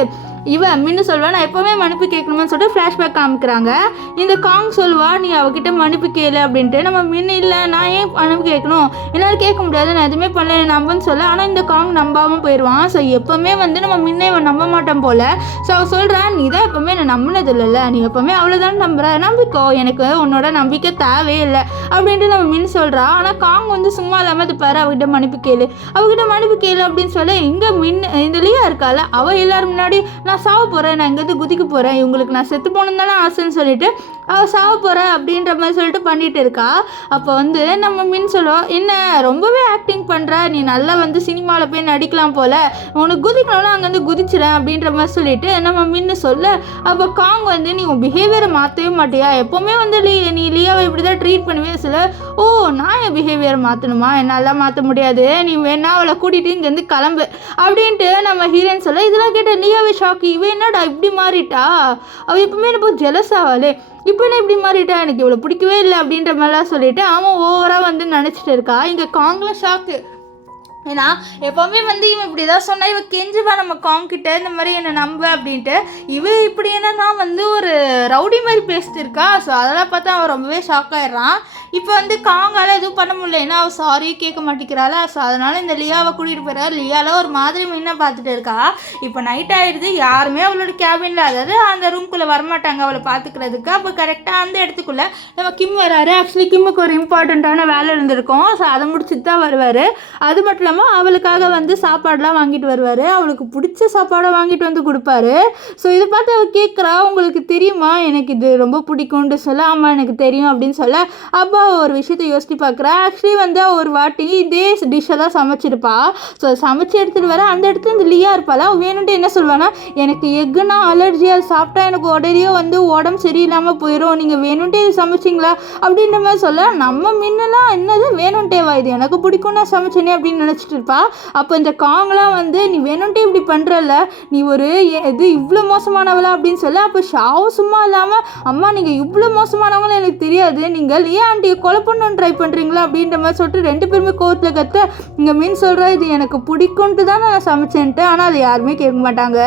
இவன் மின்னு சொல்வா நான் எப்போவுமே மன்னிப்பு கேட்கணுமான்னு சொல்லிட்டு ஃப்ளாஷ்பேக் காமிக்கிறாங்க. இந்த காங் சொல்வா நீ அவகிட்ட மன்னிப்பு கேளு அப்படின்ட்டு. நம்ம மின்னு இல்லை நான் ஏன் மன்னிப்பு கேட்கணும், என்னால் கேட்க முடியாது, நான் எதுவுமே பண்ணல நம்புன்னு சொல்ல. ஆனால் இந்த காங் நம்பாமல் போயிடுவான். ஸோ எப்போவுமே வந்து நம்ம மின்னை நம்ப மாட்டோம் போல். ஸோ அவள் சொல்கிறான் நீ தான் எப்போவுமே நான் நம்பினது இல்லைல்ல, நீ எப்போவுமே அவ்வளோதான் நம்புற, நம்பிக்கோ, எனக்கு உன்னோட நம்பிக்கை தேவையே இல்லை அப்படின்ட்டு நம்ம மின் சொல்கிறா. ஆனால் காங் வந்து சும்மா இல்லாமல் அது பாரு அவகிட்ட மன்னிப்பு கேளு அப்படின்னு சொல்ல இங்கே மின் இந்த லியா இருக்கால அவள் எல்லாரும் முன்னாடி நான் சாவ போகிறேன், நான் இங்கேருந்து குதிக்க போகிறேன், இவங்களுக்கு நான் செத்து போகணும் தானே ஆசைன்னு சொல்லிட்டு அவள் சாவ போகிறேன் அப்படின்ற மாதிரி சொல்லிட்டு பண்ணிட்டு இருக்கா. அப்போ வந்து நம்ம மின் சொல்லுவோம் என்ன ரொம்பவே ஆக்டிங் பண்ணுற, நீ நல்லா வந்து சினிமாவில் போய் நடிக்கலாம் போல், உனக்கு குதிக்கணும்னா அங்கேருந்து குதிச்சிடேன் அப்படின்ற மாதிரி சொல்லிட்டு நம்ம மின்னு சொல்ல. அப்போ காங் வந்து நீ உன் பிஹேவியரை மாற்றவே மாட்டியா, எப்போவுமே வந்து நீ லியாவை இப்படி தான் ட்ரீட் பண்ணுவே சொல்ல. ஓ நான் என் பிஹேவியரை மாற்றணுமா, என்னால் மாற்ற முடியாது, நீ வேணா அவளை கூட்டிகிட்டு இங்கேருந்து கிளம்பு அப்படின்ட்டு நம்ம ஹீரோயின் சொல்ல. இதெல்லாம் கேட்ட லியாவே ஷாக்கு, இவன் என்னடா இப்படி மாறிட்டா, அவள் எப்பவுமே எனக்கு ஜெலஸ் ஆவாளே, இப்போ என்ன இப்படி மாறிட்டா, எனக்கு இவ்வளோ பிடிக்கவே இல்லை அப்படின்ற மாதிரிலாம் சொல்லிட்டு அவன் ஓவராக வந்து நினச்சிட்டு இருக்கா. இங்கே காங்கில் ஷாக்கு. ஏன்னா எப்போவுமே வந்து இவன் இப்படி தான் சொன்னால் இவன் கெஞ்சுவா நம்ம காங்கிட்ட இந்த மாதிரி என்னை நம்ப அப்படின்ட்டு. இவன் இப்படி என்னன்னா வந்து ஒரு ரவுடி மாதிரி பேசிட்டு இருக்கா. ஸோ அதெல்லாம் பார்த்தா அவன் ரொம்பவே ஷாக் ஆகிடுறான். இப்போ வந்து காங்கால் எதுவும் பண்ண முடியல, ஏன்னா அவள் சாரி கேட்க மாட்டேங்கிறாளா. ஸோ அதனால் இந்த லியாவை கூட்டிகிட்டு போயிடுறாரு. லியாவில் ஒரு மாதிரி மீனை பார்த்துட்டு இருக்கா. இப்போ நைட் ஆகிடுது, யாருமே அவளோட கேபினில் அதாவது அந்த ரூம்குள்ளே வரமாட்டாங்க அவளை பார்த்துக்கிறதுக்கு. அப்போ கரெக்டாக அந்த இடத்துக்குள்ளே நம்ம கிம் வராரு. ஆக்சுவலி கிம்முக்கு ஒரு இம்பார்ட்டண்ட்டான வேலை இருந்திருக்கும். ஸோ அதை முடிச்சுட்டு தான் வருவார். அது மட்டும் இல்லாமல் அவளுக்காக வந்து சாப்பாடெலாம் வாங்கிட்டு வருவார். அவளுக்கு பிடிச்ச சாப்பாடை வாங்கிட்டு வந்து கொடுப்பாரு. ஸோ இதை பார்த்து அவள் கேட்குறா உங்களுக்கு தெரியுமா எனக்கு இது ரொம்ப பிடிக்கும்னு சொல்ல. ஆமாம் எனக்கு தெரியும் அப்படின்னு சொல்ல. அப்போ ஒரு விஷயத்தை யோசித்து பார்க்குறா. ஆக்சுவலி வந்து ஒரு வாட்டி இதே டிஷ்ஷை தான் சமைச்சிருப்பா. ஸோ சமைச்சு எடுத்துகிட்டு வர அந்த இடத்துல இந்த லியா இருப்பாள். அவள் வேணுன்ட்டு என்ன சொல்வானா எனக்கு எக்குன்னா அலர்ஜி, அது சாப்பிட்டா எனக்கு உடனே வந்து உடம்பு சரியில்லாமல் போயிடும், நீங்கள் வேணுன்ட்டே இது சமைச்சிங்களா அப்படின்ற மாதிரி சொல்ல. நம்ம முன்னெல்லாம் என்னது வேணுன்ட்டேவா, இது எனக்கு பிடிக்கும் நான் சமைச்சேனே அப்படின்னு நினச்சிட்டு இருப்பா. அப்போ இந்த காங்கெலாம் வந்து நீ வேணுன்ட்டே இப்படி பண்ணுறல்ல, நீ ஒரு இது இவ்வளோ மோசமானவளா அப்படின்னு சொல்ல. அப்போ ஷாவும் சும்மா இல்லாமல் அம்மா நீங்கள் இவ்வளோ மோசமானவங்களும் எனக்கு தெரியாது, நீங்கள் லியா ஆண்டியை கொலை பண்ணணும்னு ட்ரை பண்ணுறீங்களா அப்படின்ற மாதிரி சொல்லிட்டு ரெண்டு பேருமே கோவத்தில் கற்று இங்கே மீன் சொல்கிறா இது எனக்கு பிடிக்கும்ட்டு தான் நான் சமைச்சேன்ட்டு. ஆனால் அதை யாருமே கேட்க மாட்டாங்க.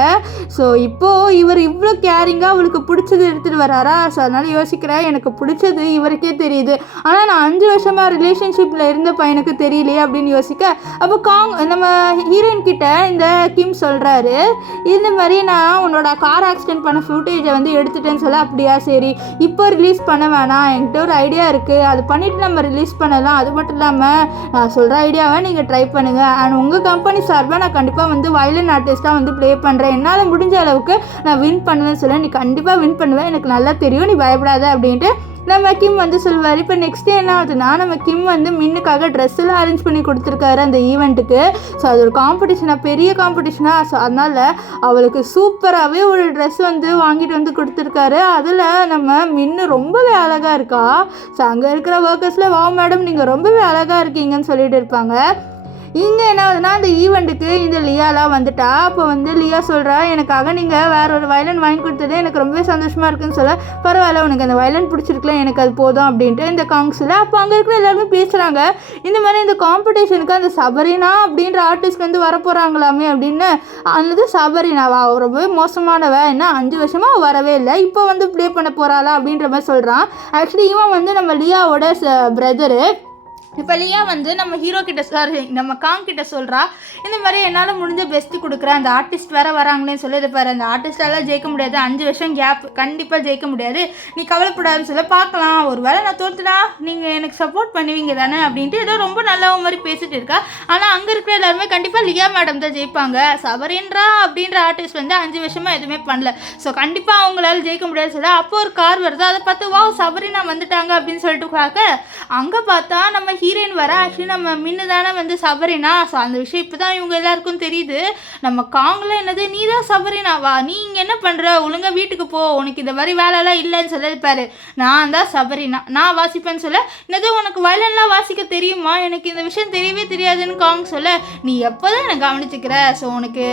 ஸோ இப்போது இவர் இவ்வளோ கேரிங்காக அவளுக்கு பிடிச்சது எடுத்துகிட்டு வராரா. ஸோ அதனால் யோசிக்கிறேன் எனக்கு பிடிச்சது இவருக்கே தெரியுது, ஆனால் நான் 5 வருஷமாக ரிலேஷன்ஷிப்பில் இருந்த பையனுக்கு தெரியலையே அப்படின்னு யோசிக்க. அப்போ நம்ம ஹீரோயின் கிட்ட இந்த கிம் சொல்கிறாரு இந்த மாதிரி நான் உன்னோட கார் ஆக்சிடென்ட் பண்ண ஃபுட்டேஜை வந்து எடுத்துட்டேன்னு சொல்ல. அப்படியா சரி இப்போ ரிலீஸ் பண்ண வேணாம், என்கிட்ட ஒரு ஐடியா இருக்குது, அது பண்ணிவிட்டு நம்ம ரிலீஸ் பண்ணலாம். அது மட்டும் இல்லாமல் நான் சொல்கிற ஐடியாவை நீங்கள் ட்ரை பண்ணுங்கள். அண்ட் உங்கள் கம்பெனி சார்பாக நான் கண்டிப்பாக வந்து வயலின் ஆர்டிஸ்ட்டாக வந்து ப்ளே பண்ணுறேன், என்னால் முடிஞ்ச அளவுக்கு நான் வின் பண்ணுவேன்னு சொல்ல. நீ கண்டிப்பாக வின் பண்ணுவேன், எனக்கு நல்லா தெரியும், நீ பயப்படாத அப்படின்ட்டு நம்ம கிம் வந்து சொல்வார். இப்போ நெக்ஸ்ட் டே என்ன ஆகுதுன்னா நம்ம கிம் வந்து மின்னுக்காக ட்ரெஸ் எல்லாம் அரேஞ்ச் பண்ணி கொடுத்துருக்காரு அந்த ஈவெண்ட்டுக்கு. ஸோ அது ஒரு காம்படிஷனாக, பெரிய காம்படிஷனாக. ஸோ அதனால் அவளுக்கு சூப்பராகவே ஒரு ட்ரெஸ் வந்து வாங்கிட்டு வந்து கொடுத்துருக்காரு. அதில் நம்ம மின்னு ரொம்பவே அழகாக இருக்கா. ஸோ அங்கே இருக்கிற ஒர்க்கர்ஸில் வா மேடம் நீங்கள் ரொம்பவே அழகாக இருக்கீங்கன்னு சொல்லிட்டு இருப்பாங்க. இங்கே என்ன ஆகுதுன்னா அந்த ஈவெண்ட்டுக்கு இந்த லியாலாம் வந்துட்டா. அப்போ வந்து லியா சொல்கிறா எனக்காக நீங்கள் வேற ஒரு வயலன் வாங்கி கொடுத்தது எனக்கு ரொம்பவே சந்தோஷமாக இருக்குன்னு சொல்ல. பரவாயில்ல உனக்கு அந்த வயலன் பிடிச்சிருக்கல, எனக்கு அது போதும் அப்படின்ட்டு இந்த காங்ஸில். அப்போ அங்கே இருக்கிற எல்லாருமே பேசுகிறாங்க இந்த மாதிரி இந்த காம்படிஷனுக்கு அந்த சபரினா அப்படின்ற ஆர்டிஸ்ட் வந்து வரப்போகிறாங்களாமே அப்படின்னு. அல்லது சபரினாவா ரொம்பவே மோசமானவ, என்ன 5 வருஷமாக வரவே இல்லை, இப்போ வந்து ப்ளே பண்ண போகிறாளா அப்படின்ற மாதிரி சொல்கிறான். ஆக்சுவலி இவன் வந்து நம்ம லியாவோட பிரதரு. இப்போ லியா வந்து நம்ம ஹீரோ கிட்ட நம்ம காங் கிட்ட சொல்கிறா இந்த மாதிரி என்னால் முடிஞ்ச பெஸ்ட்டு கொடுக்குறேன், அந்த ஆர்டிஸ்ட் வேறு வராங்களேன்னு சொல்லி இருப்பார். அந்த ஆர்டிஸ்டாலாம் ஜெயிக்க முடியாது, 5 வருஷம் கேப், கண்டிப்பாக ஜெயிக்க முடியாது, நீ கவலைப்படாதுன்னு சொல்ல. பார்க்கலாம் ஒரு வேளை நான் தோற்றுனா நீங்கள் எனக்கு சப்போர்ட் பண்ணுவீங்க தானே அப்படின்ட்டு ஏதோ ரொம்ப நல்ல மாதிரி பேசிகிட்டு இருக்கா. ஆனால் அங்கே இருக்கிற எல்லாருமே கண்டிப்பாக லியா மேடம் தான் ஜெயிப்பாங்க, சபரின்றா அப்படின்ற ஆர்டிஸ்ட் வந்து 5 வருஷமாக எதுவுமே பண்ணல, ஸோ கண்டிப்பாக அவங்களால ஜெயிக்க முடியாது சொல்ல. அப்போ ஒரு கார் வருது, அதை பார்த்து வா சபரினா வந்துட்டாங்க அப்படின்னு சொல்லிட்டு பார்க்க அங்கே பார்த்தா நம்ம ஹீரோயின் வர. ஆக்சுவலி நம்ம மின்னு தானே வந்து சபரினா. ஸோ அந்த விஷயம் இப்போ தான் இவங்க எல்லாருக்கும் தெரியுது. நம்ம காங்கில் என்னது நீ தான் சபரினாவா, நீ இங்கே என்ன பண்ணுற, ஒழுங்காக வீட்டுக்கு போ, உனக்கு இந்த மாதிரி வேலைலாம் இல்லைன்னு சொல்லியிருப்பாரு. நான் தான் சபரினா, நான் வாசிப்பேன்னு சொல்ல. என்னது உனக்கு வயலன்லாம் வாசிக்க தெரியுமா, எனக்கு இந்த விஷயம் தெரியவே தெரியாதுன்னு காங் சொல்ல. நீ எப்போ தான் என்னை கவனிச்சுக்கிற, ஸோ உனக்கு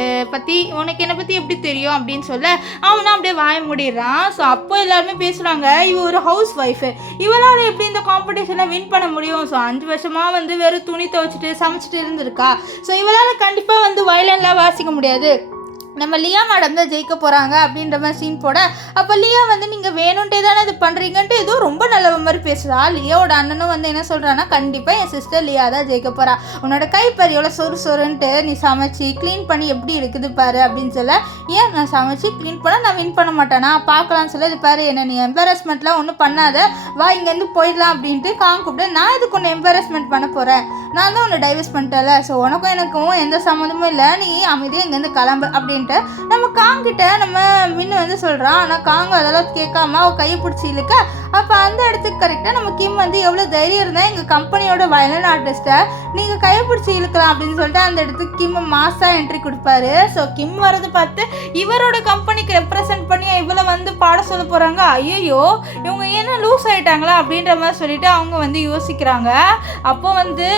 என்னை பற்றி எப்படி தெரியும் அப்படின்னு சொல்ல. அவன் அப்படியே வாய முடிடுறான். ஸோ அப்போ எல்லாருமே பேசுகிறாங்க இவ ஒரு ஹவுஸ் ஒய்ஃபு, இவளால் எப்படி இந்த காம்படிஷனை வின் பண்ண முடியும். ஸோ 5 வருஷமாக வந்து வெறும் துணி துவைச்சிட்டு சமைச்சிட்டு இருந்திருக்கா. ஸோ இவளால் கண்டிப்பாக வந்து வயலன்லாம் வாசிக்க முடியாது, நம்ம லியா மேடம் தான் ஜெயிக்க போகிறாங்க அப்படின்ற மாதிரி சீன் போட, அப்போ லியா வந்து நீங்கள் வேணுன்ட்டே தானே இது பண்ணுறீங்கன்ட்டு ஏதோ ரொம்ப நல்ல மாதிரி பேசுகிறா. லியாவோட அண்ணனும் வந்து என்ன சொல்கிறான்னா, கண்டிப்பாக என் சிஸ்டர் லியா தான் ஜெயிக்க போகிறா, உன்னோட கைப்பறி எவ்வளோ சொருன்ட்டு நீ சமைச்சி க்ளீன் பண்ணி எப்படி இருக்குது பாரு அப்படின்னு சொல்ல, ஏன் நான் சமைச்சி க்ளீன் பண்ண நான் வின் பண்ண மாட்டேனா பார்க்கலான்னு சொல்ல, இது பாரு என்ன நீ எம்பாரஸ்மெண்ட்லாம் ஒன்றும் பண்ணாத, வா இங்கேருந்து போயிடலாம் அப்படின்ட்டு காங் கூப்பிட்டு, நான் இதுக்கு ஒன்று எம்பாரஸ்மெண்ட் பண்ண போகிறேன், நான் தான் உன்னை டைவர்ஸ் பண்ணிட்டேன்ல, ஸோ உனக்கும் எனக்கும் எந்த சம்மந்தமும் இல்லை, நீ அமைதியாக இங்கேருந்து கிளம்பு அப்படின்ட்டு நம்ம காங்கிட்ட நம்ம மின்னு வந்து சொல்கிறான். ஆனால் காங்க அதெல்லாம் கேட்காம அவள் கையை பிடிச்சி இழுக்க, அப்போ அந்த இடத்துக்கு கரெக்டாக நம்ம கிம் வந்து எவ்வளோ தைரியம் இருந்தால் எங்கள் கம்பெனியோட வயலின் ஆர்டிஸ்ட்டை நீங்கள் கையை பிடிச்சி இழுக்கலாம் அப்படின்னு சொல்லிட்டு அந்த இடத்துக்கு கிம் மாஸாக என்ட்ரி கொடுப்பாரு. ஸோ கிம் வரது பார்த்து இவரோட கம்பெனிக்கு ரெப்ரசன்ட் பண்ணி இவ்வளோ வந்து பாட சொல்ல போகிறாங்க, ஐயோ இவங்க என்ன லூஸ் ஆகிட்டாங்களா அப்படின்ற மாதிரி சொல்லிட்டு அவங்க வந்து யோசிக்கிறாங்க. அப்போ வந்து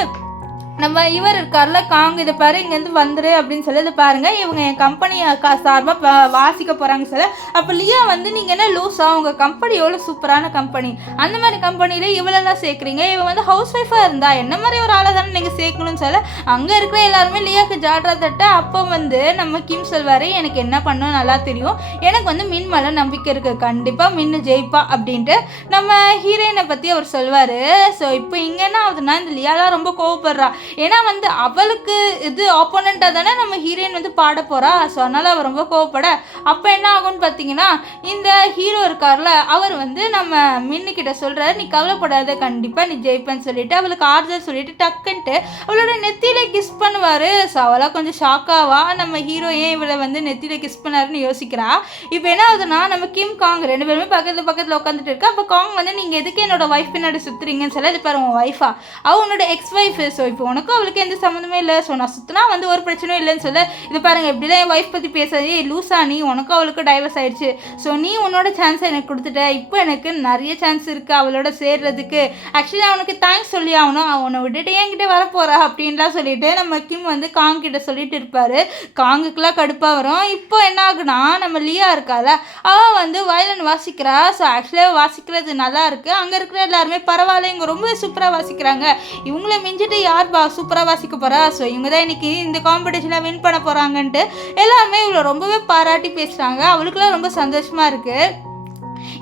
நம்ம இவர் இருக்கார்ல காங், இதை பாரு இங்கேருந்து வந்துரு அப்படின்னு சொல்லி இது பாருங்கள் இவங்க என் கம்பெனி சார்பாக வாசிக்க போகிறாங்க சார். அப்போ லியா வந்து நீங்கள் என்ன லூஸாக உங்கள் கம்பெனி எவ்வளோ சூப்பரான கம்பெனி, அந்த மாதிரி கம்பெனியில் இவளெல்லாம் சேர்க்குறீங்க, இவன் வந்து ஹவுஸ் ஒய்ஃபாக இருந்தா என்ன மாதிரி ஒரு ஆளை தானே நீங்கள் சேர்க்கணும்னு சொல்ல, அங்கே இருக்கிற எல்லாருமே லியாவுக்கு ஜாட்ரா தட்ட. அப்போ வந்து நம்ம கிம் சொல்வார், எனக்கு என்ன பண்ணணும் நல்லா தெரியும், எனக்கு வந்து மின் மேலே நம்பிக்கை இருக்குது, கண்டிப்பாக மின்னு ஜெயிப்பா அப்படின்ட்டு நம்ம ஹீரோயினை பற்றி அவர் சொல்வார். ஸோ இப்போ இங்கே என்ன ஆகுதுன்னா, இந்த லியாலாம் ரொம்ப கோவப்படுறா, ஏன்னா வந்து அவளுக்கு இது ஆப்போனண்ட்டாக தானே நம்ம ஹீரோயின் வந்து பாட போகிறா. ஸோ அதனால் அவர் ரொம்ப கோவப்பட, அப்போ என்ன ஆகும்னு பார்த்தீங்கன்னா, இந்த ஹீரோ இருக்கார்ல அவர் வந்து நம்ம மின்னுக்கிட்ட சொல்கிறார், நீ கவலைப்படாத கண்டிப்பாக நீ ஜெயிப்பேன்னு சொல்லிட்டு அவளுக்கு ஆறுதல் சொல்லிட்டு டக்குன்ட்டு அவளோட நெத்தியில கிஸ் பண்ணுவார். ஸோ அவளாக கொஞ்சம் ஷாக்காவா, நம்ம ஹீரோ ஏன் இவளை வந்து நெத்தியில கிஸ் பண்ணாருன்னு யோசிக்கிறா. இப்போ என்ன ஆகுதுன்னா, நம்ம கிம் காங் ரெண்டு பேருமே பக்கத்தில் உட்காந்துட்டு இருக்கா. அப்போ காங் வந்து நீங்கள் எதுக்கு என்னோட ஒய்ஃப் பின்னாடி சுற்றுறீங்கன்னு சொல்ல, இது பாரு உன் ஒய்ஃபா, அவள் உன்னோட எக்ஸ் ஒய்ஃப், ஸோ இப்போ உனக்கும் அவளுக்கு எந்த சம்மந்தமே இல்லை, ஸோ நான் சுற்றினா வந்து ஒரு பிரச்சனையும் இல்லைன்னு சொல்ல, இது பாருங்கள் இப்படி தான் என் ஒய்ஃப் பற்றி பேசாதே லூஸா, நீ உனக்கும் அவளுக்கு டைவர்ஸ் ஆயிடுச்சு, ஸோ நீ உன்னோட சான்ஸை எனக்கு கொடுத்துட்ட, இப்போ எனக்கு நிறைய சான்ஸ் இருக்குது அவளோட சேர்றதுக்கு, ஆக்சுவலி அவனுக்கு தேங்க்ஸ் சொல்லி ஆகணும், அவனை விட்டுட்டு என்கிட்ட வரப்போறா அப்படின்லாம் சொல்லிட்டு நம்ம கிம் வந்து காங் கிட்ட சொல்லிட்டு இருப்பாரு. காங்குக்கெல்லாம் கடுப்பாக வரும். இப்போ என்ன ஆகுனா, நம்ம லியா இருக்கால அவள் வந்து வயலின் வாசிக்கிறா. ஸோ ஆக்சுவலாக வாசிக்கிறது நல்லா இருக்குது, அங்கே இருக்கிற எல்லாருமே பரவாயில்ல இவங்க ரொம்ப சூப்பராக வாசிக்கிறாங்க, இவங்கள மிஞ்சிட்டு யார் சூப்பராக வாசிக்க போகிறா, ஸோ இவங்க தான் இன்றைக்கி இந்த காம்படிஷனில் வின் பண்ண போகிறாங்கன்ட்டு எல்லாருமே இவ்வளோ ரொம்பவே பாராட்டி பேசுகிறாங்க. அவளுக்குலாம் ரொம்ப சந்தோஷமாக இருக்குது.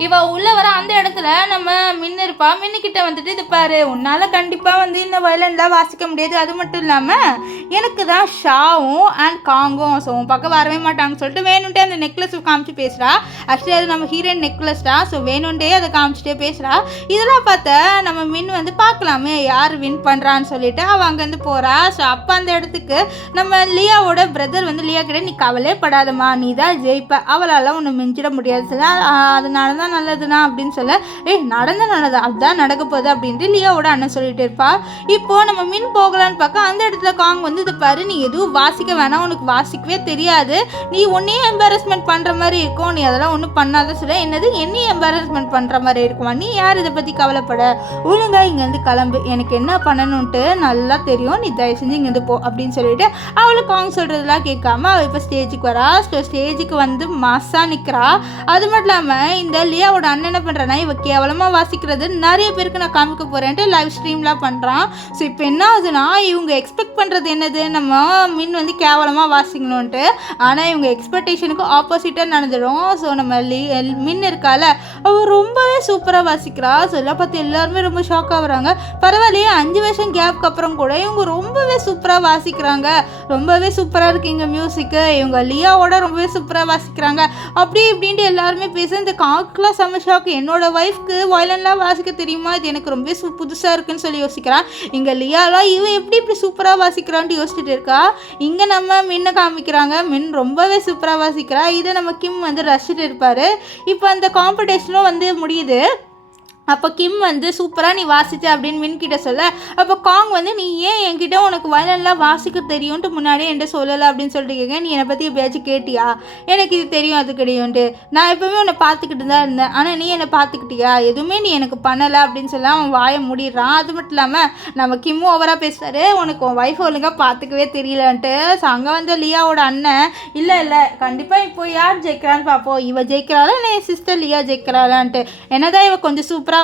இவ உள்ள வர அந்த இடத்துல நம்ம மின்னு இருப்பா. மின்னுக்கிட்ட வந்துட்டு, இது பாரு உன்னால் கண்டிப்பாக வந்து இந்த வயலன்லாம் வாசிக்க முடியாது, அது மட்டும் இல்லாமல் எனக்கு தான் ஷாவும் அண்ட் காங்கும், ஸோ உன் பக்கம் வரவே மாட்டாங்கன்னு சொல்லிட்டு வேணுன்ட்டே அந்த நெக்லஸ் காமிச்சு பேசுகிறா. ஆக்சுவலி அது நம்ம ஹீரோயின் நெக்லஸ் தான், ஸோ வேணுன்ட்டே அதை காமிச்சிட்டே பேசுகிறா. இதெல்லாம் பார்த்தா நம்ம மின் வந்து பார்க்கலாமே யார் வின் பண்ணுறான்னு சொல்லிட்டு அவள் அங்கேருந்து போகிறா. ஸோ அப்போ அந்த இடத்துக்கு நம்ம லியாவோட பிரதர் வந்து லியா கிட்ட, நீ கவலையே படாதம்மா, நீ தான் ஜெயிப்ப, அவளால் ஒன்று மிஞ்சிட முடியாது சொல்ல, அதனால தான் நல்லதுண்ணா அப்படின்னு சொல்ல, நடந்தது அதுதான் நடக்க போகுது அப்படின்ட்டு லியாவோட அண்ணன் சொல்லிட்டு இருப்பா. இப்போ நம்ம மின் போகலான்னு பார்க்க அந்த இடத்துல காங் வந்து, இது பாரு நீ எதுவும் வாசிக்க வேணாம், உனக்கு வாசிக்கவே தெரியாது, நீ உன்னையே எம்பாரஸ்மெண்ட் பண்ணுற மாதிரி இருக்கும், நீ அதெல்லாம் ஒன்றும் பண்ணாத சொல்ல, என்னது என்னையும் எம்பாரஸ்மெண்ட் பண்ணுற மாதிரி இருக்குமா, நீ யார் இதை பற்றி கவலைப்பட, ஒழுங்கா இங்கேருந்து கிளம்பு, எனக்கு என்ன பண்ணணுன்ட்டு நல்லா தெரியும், நீ தயவு செஞ்சு இங்கேருந்து போ அப்படின்னு சொல்லிட்டு அவளுக்கு காங் சொல்கிறதெல்லாம் கேட்காம அவள் இப்போ ஸ்டேஜுக்கு வரா. ஸ்டேஜுக்கு வந்து மாஸாக நிற்கிறா. அது மட்டும் இல்லாமல் இந்த லியாவோட அண்ணன் என்ன பண்ணுறான்னா, இவ கேவலமாக வாசிக்கிறது நிறைய பேருக்கு நான் காமிக்க போகிறேன்ட்டு லைவ் ஸ்ட்ரீம்லாம் பண்ணுறான். ஸோ இப்போ என்ன ஆகுதுன்னா, இவங்க எக்ஸ்பெக்ட் பண்ணுறது என்னது, நம்ம மின் வந்து கேவலமாக வாசிக்கணுன்ட்டு, ஆனால் இவங்க எக்ஸ்பெக்டேஷனுக்கு ஆப்போசிட்டாக நடந்துடும். ஸோ நம்ம மின் இருக்கால அவள் ரொம்பவே சூப்பராக வாசிக்கிறா. ஸோ எல்லாம் பார்த்து எல்லாருமே ரொம்ப ஷாக் ஆகுறாங்க. பரவாயில்லையே 5 வருஷம் கேப்க்கு அப்புறம் கூட இவங்க ரொம்பவே சூப்பராக வாசிக்கிறாங்க, ரொம்பவே சூப்பராக இருக்குங்க மியூசிக்கு, இவங்க லியாவோட ரொம்பவே சூப்பராக வாசிக்கிறாங்க அப்படி இப்படின்ட்டு எல்லாருமே பேச, இந்த காக்குலாம் செம்ம ஷாக்கு, என்னோட ஒய்ஃப்க்கு வயலன்லாம் வாசிக்க தெரியுமா, இது எனக்கு ரொம்ப புதுசாக இருக்குன்னு சொல்லி யோசிக்கிறான். இங்கே லியாலாம் இவன் இப்படி சூப்பராக வாசிக்கிறான்ட்டு யோசிச்சுட்டு இருக்கா. இங்கே நம்ம மின்னை காமிக்கிறாங்க, மின் ரொம்பவே சூப்பராக வாசிக்கிறா. இதை நம்ம கிம் வந்து ரசிச்சுட்டு இருப்பார். இப்போ அந்த காம்படிஷனும் வந்து முடியுது. அப்போ கிம் வந்து சூப்பராக நீ வாசிச்ச அப்படின்னு மின்கிட்ட சொல்ல, அப்போ காங் வந்து நீ ஏன் என்கிட்ட உனக்கு வயலன்லாம் வாசிக்க தெரியும்ன்ட்டு முன்னாடியே என்கிட்ட சொல்லலை அப்படின்னு சொல்லிட்டு கேட்க, நீ என்னை பற்றி எப்பயாச்சும் கேட்டியா, எனக்கு இது தெரியும் அது கிடையும்ன்ட்டு, நான் எப்போவுமே உன்னை பார்த்துக்கிட்டு தான் இருந்தேன், ஆனால் நீ என்னை பார்த்துக்கிட்டியா, எதுவுமே நீ எனக்கு பண்ணலை அப்படின்னு சொல்ல அவன் வாயை மூடிடுறான். அது மட்டும் இல்லாமல் நம்ம கிம்மும் ஓவராக பேசுகிறாரு, உனக்கு உன் ஒய்ஃப் ஒழுங்காக பார்த்துக்கவே தெரியலன்ட்டு. ஸோ அங்கே வந்து லியாவோட அண்ணன், இல்லை கண்டிப்பாக இப்போ யார் ஜெயிக்கிறான்னு பார்ப்போம், இவ ஜெயிக்கிறாளா இல்லை என் சிஸ்டர் லியா ஜெயிக்கிறாளான்ட்டு, என்னதான் இவ கொஞ்சம் சூப்பராக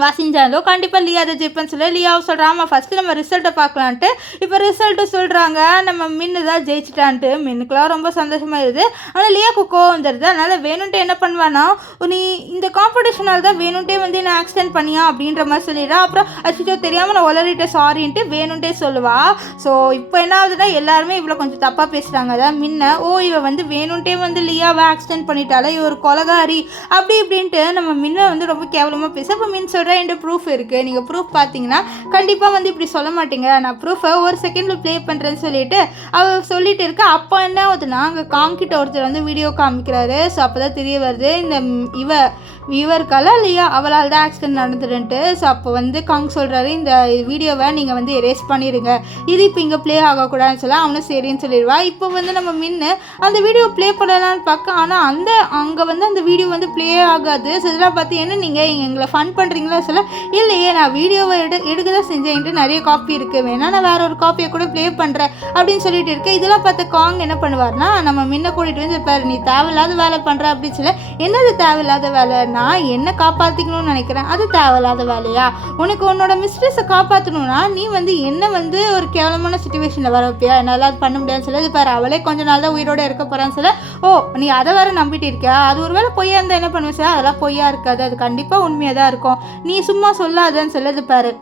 வாசிஞ்சாலோ கண்டிப்பாக லியா அதை ஜெயிப்பேன்னு சொல்லி லியாவை சொல்கிறான். ஆமாம் ஃபஸ்ட்டு நம்ம ரிசல்ட்டை பார்க்கலான்ட்டு இப்போ ரிசல்ட்டு சொல்கிறாங்க நம்ம மின்னு தான் ஜெயிச்சிட்டான்ட்டு. மின்னுக்குலாம் ரொம்ப சந்தோஷமாக இருக்குது. ஆனால் லியாவுக்கு கோவம் வந்துடுது. அதனால் வேணுன்ட்டு என்ன பண்ணுவானா, நீ இந்த காம்படிஷனால் தான் வேணுன்ட்டே வந்து என்ன ஆக்சிடென்ட் பண்ணியா அப்படின்ற மாதிரி சொல்லிடுறா. அப்புறம் அச்சோ தெரியாமல் நான் உளறிட்டேன் சாரின்ட்டு வேணுன்ட்டே சொல்லுவா. ஸோ இப்போ என்ன ஆகுதுன்னா எல்லாருமே இவ்வளோ கொஞ்சம் தப்பாக பேசுகிறாங்க. அதான் மின்ன இவ வந்து வேணுன்ட்டே வந்து லியாவை ஆக்சிடென்ட் பண்ணிட்டால, இவ ஒரு கொலகாரி அப்படி இப்படின்ட்டு நம்ம மின்னை வந்து ரொம்ப கேவலமாக பேச. இப்போ மின் சொல்கிறேன் என்கிட்ட ப்ரூஃப் இருக்குது, நீங்கள் ப்ரூஃப் பார்த்தீங்கன்னா கண்டிப்பாக வந்து இப்படி சொல்ல மாட்டீங்க, நான் ப்ரூஃபை ஒரு செகண்டில் ப்ளே பண்ணுறேன்னு சொல்லிட்டு அவள் சொல்லிட்டு இருக்கா. அப்போ என்ன ஆகுதுன்னா அங்கே காங்கிட்ட ஒருத்தர் வந்து வீடியோ காமிக்கிறாரு. ஸோ அப்போ தான் தெரிய வருது இந்த இவருக்கால இல்லையா அவளால் தான் ஆக்சிடென்ட் நடந்துடுன்ட்டு. ஸோ அப்போ வந்து காங் சொல்கிறாரு இந்த வீடியோவை நீங்கள் வந்து எரேஸ் பண்ணிடுங்க, இது இப்போ இங்கே ப்ளே ஆகக்கூடாதுன்னு சொல்ல அவனும் சரின்னு சொல்லிடுவா. இப்போ வந்து நம்ம மின்னு அந்த வீடியோ ப்ளே பண்ணலான்னு பார்க்க, ஆனால் அங்கே வந்து அந்த வீடியோ வந்து ப்ளே ஆகாது. ஸோ இதெல்லாம் பார்த்து என்ன நீங்கள் எங்களை ஃபன் பண்ணுறீங்களா சொல்ல, இல்லையே நான் வீடியோவை எடுக்க தான் செஞ்சேன்ட்டு நிறைய காப்பி இருக்குது, வேணா நான் வேற ஒரு காப்பியை கூட ப்ளே பண்ணுறேன் அப்படின்னு சொல்லிட்டு இருக்கேன். இதெல்லாம் பார்த்து காங் என்ன பண்ணுவார்னா நம்ம மின்ன கூட்டிகிட்டு வந்து பாரு நீ தேவையில்லாத வேலை பண்ணுற அப்படின்னு சொல்ல, என்னது தேவையில்லாத வேலை, நான் என்ன காப்பாற்றிக்கணும்னு நினைக்கிறேன் அது தேவையில்லாத வேலையா, உனக்கு உன்னோட மிஸ்ட்ரெஸை காப்பாற்றணும்னா நீ வந்து என்ன வந்து ஒரு கேவலமான சுச்சுவேஷனில் வர வைப்பியா, என்னால் அது பண்ண முடியாதுன்னு சொல்ல, இது பாரு அவளே கொஞ்ச நாள் தான் உயிரோடு இருக்க போகிறான்னு சொல்ல, நீ அதை வேற நம்பிட்டு இருக்கியா, அது ஒரு வேளை பொய்யா இருந்தால் என்ன பண்ணுவேன் சார், அதெல்லாம் பொய்யா இருக்காது, அது கண்டிப்பாக உண்மையாக தான் இருக்கும், நீ சும்மா சொல்லாதன்னு சொல்லுது பாரு,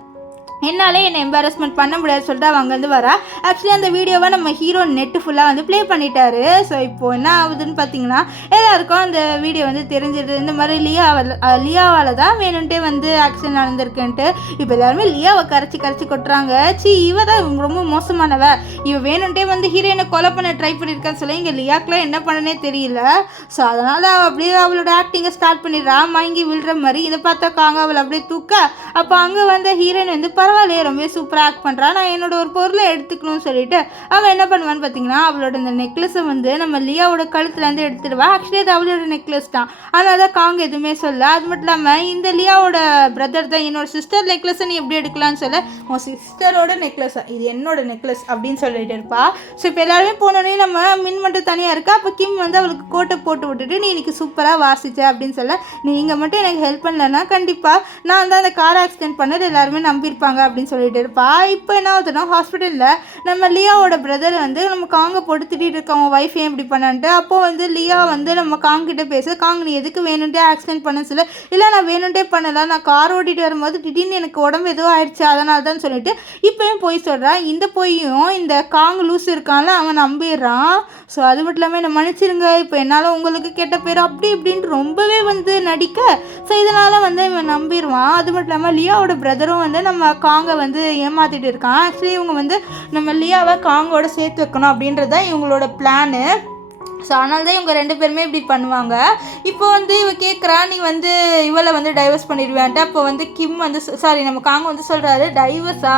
என்னாலே என்னை எம்பாரஸ்மெண்ட் பண்ண முடியாது சொல்லிட்டு அவன் அங்கேருந்து வரா. ஆக்சுவலி அந்த வீடியோவை நம்ம ஹீரோ நெட்டு ஃபுல்லாக வந்து ப்ளே பண்ணிட்டாரு. ஸோ இப்போது என்ன ஆகுதுன்னு பார்த்தீங்கன்னா எல்லாருக்கும் அந்த வீடியோ வந்து தெரிஞ்சிடுது, இந்த மாதிரி லியாவால் தான் வேணுன்ட்டே வந்து ஆக்சிடென்ட் நடந்திருக்குன்ட்டு. இப்போ எல்லாருமே லியாவை கரைச்சி கொட்டுறாங்க. இவ தான் ரொம்ப மோசமானவ, இவ வேணுன்ட்டே வந்து ஹீரோயினை கொலை பண்ண ட்ரை பண்ணியிருக்கான்னு சொல்லி இங்கே லியாக்கெலாம் என்ன பண்ணனே தெரியல. ஸோ அதனால் அப்படியே அவளோட ஆக்டிங்கை ஸ்டார்ட் பண்ணிடுறா, மயங்கி விழுற மாதிரி. இதை பார்த்தா காங்க அவளை அப்படியே தூக்க, அப்போ அங்கே வந்த ஹீரோயின் வந்து பரவாயில்லையே ரொம்ப சூப்பராக ஆக்ட் பண்ணுறா, நான் என்னோட ஒரு பொருளை எடுத்துக்கணும்னு சொல்லிட்டு அவள் என்ன பண்ணுவான்னு பார்த்தீங்கன்னா அவளோட இந்த நெக்லஸை வந்து நம்ம லியாவோட கழுத்துலேருந்து எடுத்துடுவா. ஆக்சுவலி அது அவளோட நெக்லஸ் தான், அதனால தான் காங்க எதுவுமே சொல்ல. அது மட்டும் இல்லாமல் இந்த லியாவோட பிரதர் தான் என்னோட சிஸ்டர் நெக்லஸை நீ எப்படி எடுக்கலான்னு சொல்ல, உன் சிஸ்டரோட நெக்லஸா இது என்னோட நெக்லஸ் அப்படின்னு சொல்லிட்டு இருப்பா. ஸோ இப்போ எல்லாருமே போனோடனே நம்ம மின் மட்டும் தனியாக இருக்கா. அப்போ கிம் வந்து அவளுக்கு கோட்டை போட்டு விட்டுட்டு நீ இன்னைக்கு சூப்பராக வாசிச்ச அப்படின்னு சொல்ல, நீங்கள் மட்டும் எனக்கு ஹெல்ப் பண்ணலன்னா கண்டிப்பாக நான் தான் அந்த கார் ஆக்சிடென்ட் பண்ணது எல்லாருமே நம்பியிருப்பாங்க அப்படின்னு சொல்லிட்டு இருப்பா. இப்போ என்ன ஆகுதுன்னா ஹாஸ்பிட்டலில் நம்ம லியாவோட பிரதர் வந்து நம்ம காங்க போட்டு திட்டிகிட்டு இருக்க அவன் ஒய்ஃப் ஏன் இப்படி பண்ணான்ட்டு. அப்போது வந்து லியா வந்து நம்ம காங்கிட்ட பேச, காங் நீ எதுக்கு வேணுன்ட்டே ஆக்சிடென்ட் பண்ண சொல்ல, இல்லை நான் வேணுன்ட்டே பண்ணல, நான் கார் ஓட்டிகிட்டு வரும்போது திடீர்னு எனக்கு உடம்பு எதுவும் ஆயிடுச்சு அதனால தான் சொல்லிட்டு இப்போயும் போய் சொல்கிறான். இந்த பொய்யும் இந்த காங் லூஸ் இருக்கான்ல அவன் நம்பிடுறான். ஸோ அது மட்டும் இல்லாமல் என்னை மன்னிச்சிருங்க, இப்போ என்னால் உங்களுக்கு கெட்ட பேர் அப்படி இப்படின்ட்டு ரொம்பவே வந்து நடிக்க. ஸோ இதனால் வந்து இவன் நம்பிடுவான். அது மட்டும் இல்லாமல் லியாவோட பிரதரும் வந்து நம்ம காங்கை வந்து ஏமாற்றிட்டு இருக்கான். ஆக்சுவலி இவங்க வந்து நம்ம லியாவை காங்கோட சேர்த்து வைக்கணும் அப்படின்றது தான் இவங்களோட பிளானு. ஸோ அதனால தான் இவங்க ரெண்டு பேருமே இப்படி பண்ணுவாங்க. இப்போ வந்து இவ கேட்குறா நீ வந்து இவளை வந்து டைவர்ஸ் பண்ணிடுவேன்ட்டு. அப்போ வந்து கிம் வந்து நம்ம காங்க வந்து சொல்கிறாரு டைவர்ஸா,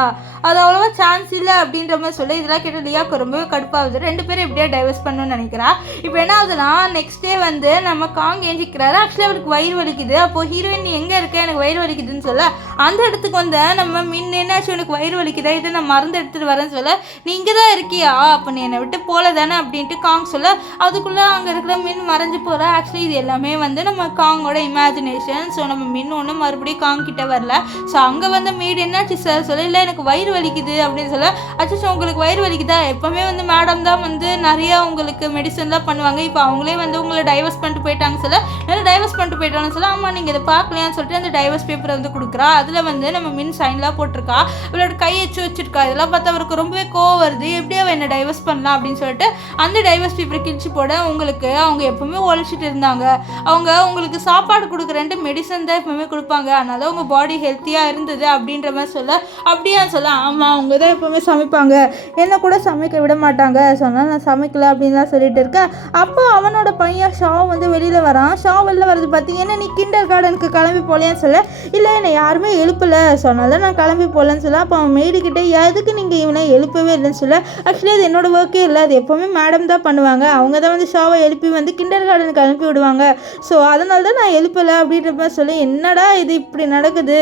அது அவ்வளோவா சான்ஸ் இல்லை அப்படின்ற மாதிரி சொல்லி இதெல்லாம் கேட்டு லியாவுக்கு ரொம்பவே கடுப்பாகுது. ரெண்டு பேரும் எப்படியா டைவர்ஸ் பண்ணணும்னு நினைக்கிறா. இப்போ என்ன ஆகுதுன்னா நெக்ஸ்ட் டே வந்து நம்ம காங் ஏஞ்சிக்கிறாரு. ஆக்சுவலி அவருக்கு வயிறு வலிக்குது. அப்போது ஹீரோயின் நீ எங்கே இருக்க, எனக்கு வயிறு வலிக்குதுன்னு சொல்ல, அந்த இடத்துக்கு வந்து நம்ம மின் என்னாச்சு எனக்கு வயிறு வலிக்குதா, இதை நான் மருந்து எடுத்துகிட்டு வரேன்னு சொல்ல, நீ இங்கே தான் இருக்கியா, அப்போ நீ என்னை விட்டு போல தானே அப்படின்ட்டு காங் சொல்ல, அதுக்குள்ளே அங்கே இருக்கிற மின் மறைஞ்சு போகிறா. ஆக்சுவலி இது எல்லாமே வந்து நம்ம காங்கோட இமேஜினேஷன். ஸோ நம்ம மின் ஒன்று மறுபடியும் காங் கிட்ட வரல. ஸோ அங்கே வந்து மீடு என்னாச்சு சார் சொல்ல, இல்லை எனக்கு வயிறு வலிக்குது அப்படின்னு சொல்ல, அச்சோ உங்களுக்கு வயிறு வலிக்குதா, எப்போவுமே வந்து மேடம் தான் வந்து நிறையா உங்களுக்கு மெடிசன்லாம் பண்ணுவாங்க, இப்போ அவங்களே வந்து உங்களை டைவர்ஸ் பண்ணிட்டு போயிட்டாங்க சொல்ல, நல்லா டைவர்ஸ் பண்ணிட்டு போயிட்டாங்கன்னு சொல்ல, ஆமாம் நீங்கள் இதை பார்க்கலையான்னு சொல்லிட்டு அந்த டைவர்ஸ் பேப்பரை வந்து கொடுக்குறா. அதில் வந்து நம்ம மின் சைன்லாம் போட்டிருக்கா, அவளோட கையை வச்சிருக்கா. இதெல்லாம் பார்த்தா அவருக்கு ரொம்பவே கோவம் வருது, எப்படி அவள் என்ன டைவர்ஸ் பண்ணலாம் அப்படின்னு சொல்லிட்டு அந்த டைவர்ஸ் பேப்பரை கிழிச்சு போட, உங்களுக்கு அவங்க எப்பவுமே உழைச்சிட்டு இருந்தாங்க, அவங்க உங்களுக்கு சாப்பாடு கொடுக்குறேன்ட்டு மெடிசன் தான் எப்பவுமே கொடுப்பாங்க, அதனால உங்கள் பாடி ஹெல்த்தியாக இருந்தது அப்படின்ற மாதிரி சொல்ல, அப்படியான்னு சொல்ல, ஆமாம் அவங்க தான் எப்பவுமே சமைப்பாங்க, என்ன கூட சமைக்க விட மாட்டாங்க, சொன்னால் நான் சமைக்கல அப்படின்லாம் சொல்லிட்டு இருக்கேன். அப்போ அவனோட பையன் ஷா வந்து வெளியில் வரான். ஷா வெளில வர்றது பார்த்தீங்கன்னா நீ கிண்டர் கார்டனுக்கு கிளம்பி போகலையான்னு சொல்ல, இல்லை என்னை யாருமே எழுப்பலை, சொன்னால நான் கிளம்பி போகலன்னு சொல்ல. அப்போ அவன் மெய்டுக்கிட்டே எதுக்கு நீங்கள் இவனை எழுப்பவே இல்லைன்னு சொல்ல, ஆக்சுவலி அது என்னோட ஒர்க்கே இல்லை, அது எப்போவுமே மேடம் தான் பண்ணுவாங்க, அவங்க தான் வந்து ஷாவை எழுப்பி வந்து கிண்டர் கார்டனுக்கு அனுப்பி விடுவாங்க. ஸோ அதனால தான் நான் எழுப்பலை அப்படின்ற மாதிரி சொல்லி, என்னடா இது இப்படி நடக்குது,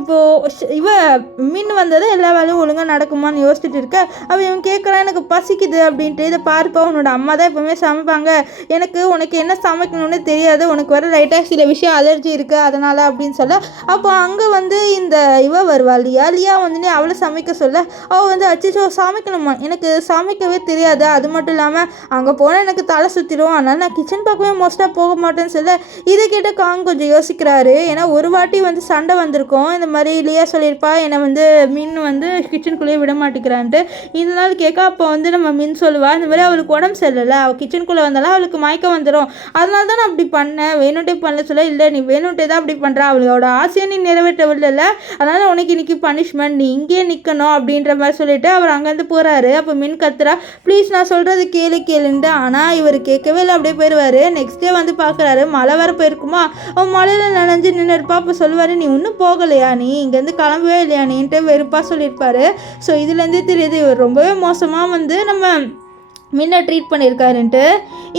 இப்போது இவ மீன் வந்தது எல்லா வேலையும் ஒழுங்காக நடக்குமான்னு யோசிச்சுட்டு இருக்க. அவன் இவன் கேட்குறான், எனக்கு பசிக்குது அப்படின்ட்டு. இதை பார்ப்பா, உன்னோட அம்மா தான் எப்போவுமே சமைப்பாங்க, உனக்கு என்ன சமைக்கணும்னு தெரியாது, உனக்கு வர லைட்டாக சில விஷயம் அலர்ஜி இருக்குது அதனால் அப்படின்னு சொல்ல. அப்போ அங்கே வந்து இந்த இவ வருவா லியா வந்து அவளை சமைக்க சொல்ல, அவள் வந்து அச்சோ சமைக்கணுமா, எனக்கு சமைக்கவே தெரியாது, அது மட்டும் இல்லாமல் அங்கே போனால் எனக்கு தலை சுற்றிடும், அதனால் நான் கிச்சன் பக்கமே மோஸ்ட்டாக போக மாட்டேன்னு சொல்ல. இதை கேட்ட காங் கொஞ்சம் யோசிக்கிறாரு. ஏன்னா ஒரு வாட்டி வந்து சண்டை வந்திருக்கோம், இந்த மாதிரி லியா சொல்லியிருப்பா என்னை வந்து மின் வந்து கிச்சனுக்குள்ளேயே விட மாட்டேங்கிறான்ட்டு. இதனால் கேட்க அப்போ வந்து நம்ம மின் சொல்லுவா, இந்த மாதிரி அவளுக்கு உடம்பு சரியில்லை, அவள் கிச்சனுக்குள்ளே வந்தாலும் அவளுக்கு மயக்கம் வந்துடும், அதனால தான் நான் அப்படி பண்ணேன், வேணுன்ட்டே பண்ணல சொல்ல. இல்லை நீ வேணுன்ட்டே தான் அப்படி பண்ணுறா, அவளோட ஆசையை நீ நிறைவேற்றவில்லை, அதனால் உனக்கு இன்னைக்கு பனிஷ்மெண்ட், நீ இங்கேயே நிற்கணும் அப்படின்ற மாதிரி சொல்லிட்டு அவர் அங்கேருந்து போகிறாரு. அப்போ மின் கத்துறா, ப்ளீஸ் நான் சொல்கிறது கேளுன்ட்டு. ஆனால் இவர் கேட்கவே இல்லை, அப்படியே போயிடுவார். நெக்ஸ்ட் டே வந்து பார்க்குறாரு, மழை வர போயிருக்குமா, அவன் மழையில் நனைஞ்சு நின்று இருப்பா. அப்போ சொல்லுவார், நீ இன்னும் போகலையா, நீ இங்கேருந்து கிளம்பவே இல்லையா நீன்ட்டு வெறுப்பாக சொல்லியிருப்பாரு. ஸோ இதுலேருந்தே தெரியுது இவர் ரொம்பவே மோசமாக வந்து நம்ம முன்ன ட்ரீட் பண்ணியிருக்காருன்ட்டு.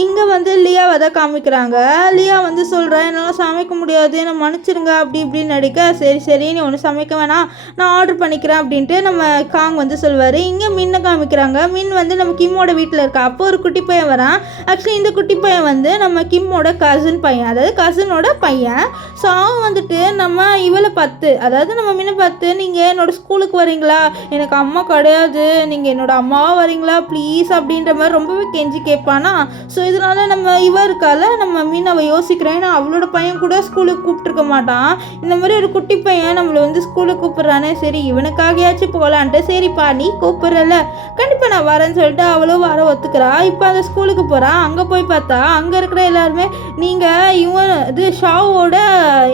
இங்கே வந்து லியாவை தான் காமிக்கிறாங்க. லியா வந்து சொல்கிறா, என்னால் சமைக்க முடியாது, என்னை மன்னிச்சிருங்க அப்படி இப்படின்னு நடிக்க. சரி நீ ஒன்று சமைக்க வேணாம், நான் ஆர்டர் பண்ணிக்கிறேன் அப்படின்ட்டு நம்ம காங் வந்து சொல்வார். இங்கே மின்னை காமிக்கிறாங்க. மின் வந்து நம்ம கிம்மோட வீட்டில் இருக்கா. அப்போ ஒரு குட்டி பையன் வரான். ஆக்சுவலி இந்த குட்டி பையன் வந்து நம்ம கிம்மோட கசின் பையன், அதாவது கசினோட பையன். ஸோ அவன் வந்துட்டு நம்ம இவளை பார்த்து, அதாவது நம்ம மின்னை பார்த்து, நீங்கள் என்னோட ஸ்கூலுக்கு வரீங்களா, எனக்கு அம்மா கிடையாது, நீங்கள் என்னோட அம்மாவாக வரீங்களா ப்ளீஸ் அப்படின்ற மாதிரி ரொம்பவே கெஞ்சி கேட்பானா. ஸோ இதனால நம்ம இருக்கால நம்ம மீனாவை யோசிக்கிறேன், ஏன்னா அவளோட பையன் கூட ஸ்கூலுக்கு கூப்பிட்டுருக்க மாட்டான், இந்த மாதிரி ஒரு குட்டி பையன் நம்மளை வந்து ஸ்கூலுக்கு கூப்பிட்றானே, சரி இவனுக்காகயாச்சும் போகலான்ட்டு, சரிப்பா நீ கூப்பிட்றல கண்டிப்பாக நான் வரேன்னு சொல்லிட்டு அவளும் வர ஒத்துக்கிறா. இப்போ அந்த ஸ்கூலுக்கு போகிறான். அங்கே போய் பார்த்தா அங்கே இருக்கிற எல்லாருமே, நீங்கள் இது ஷாவோட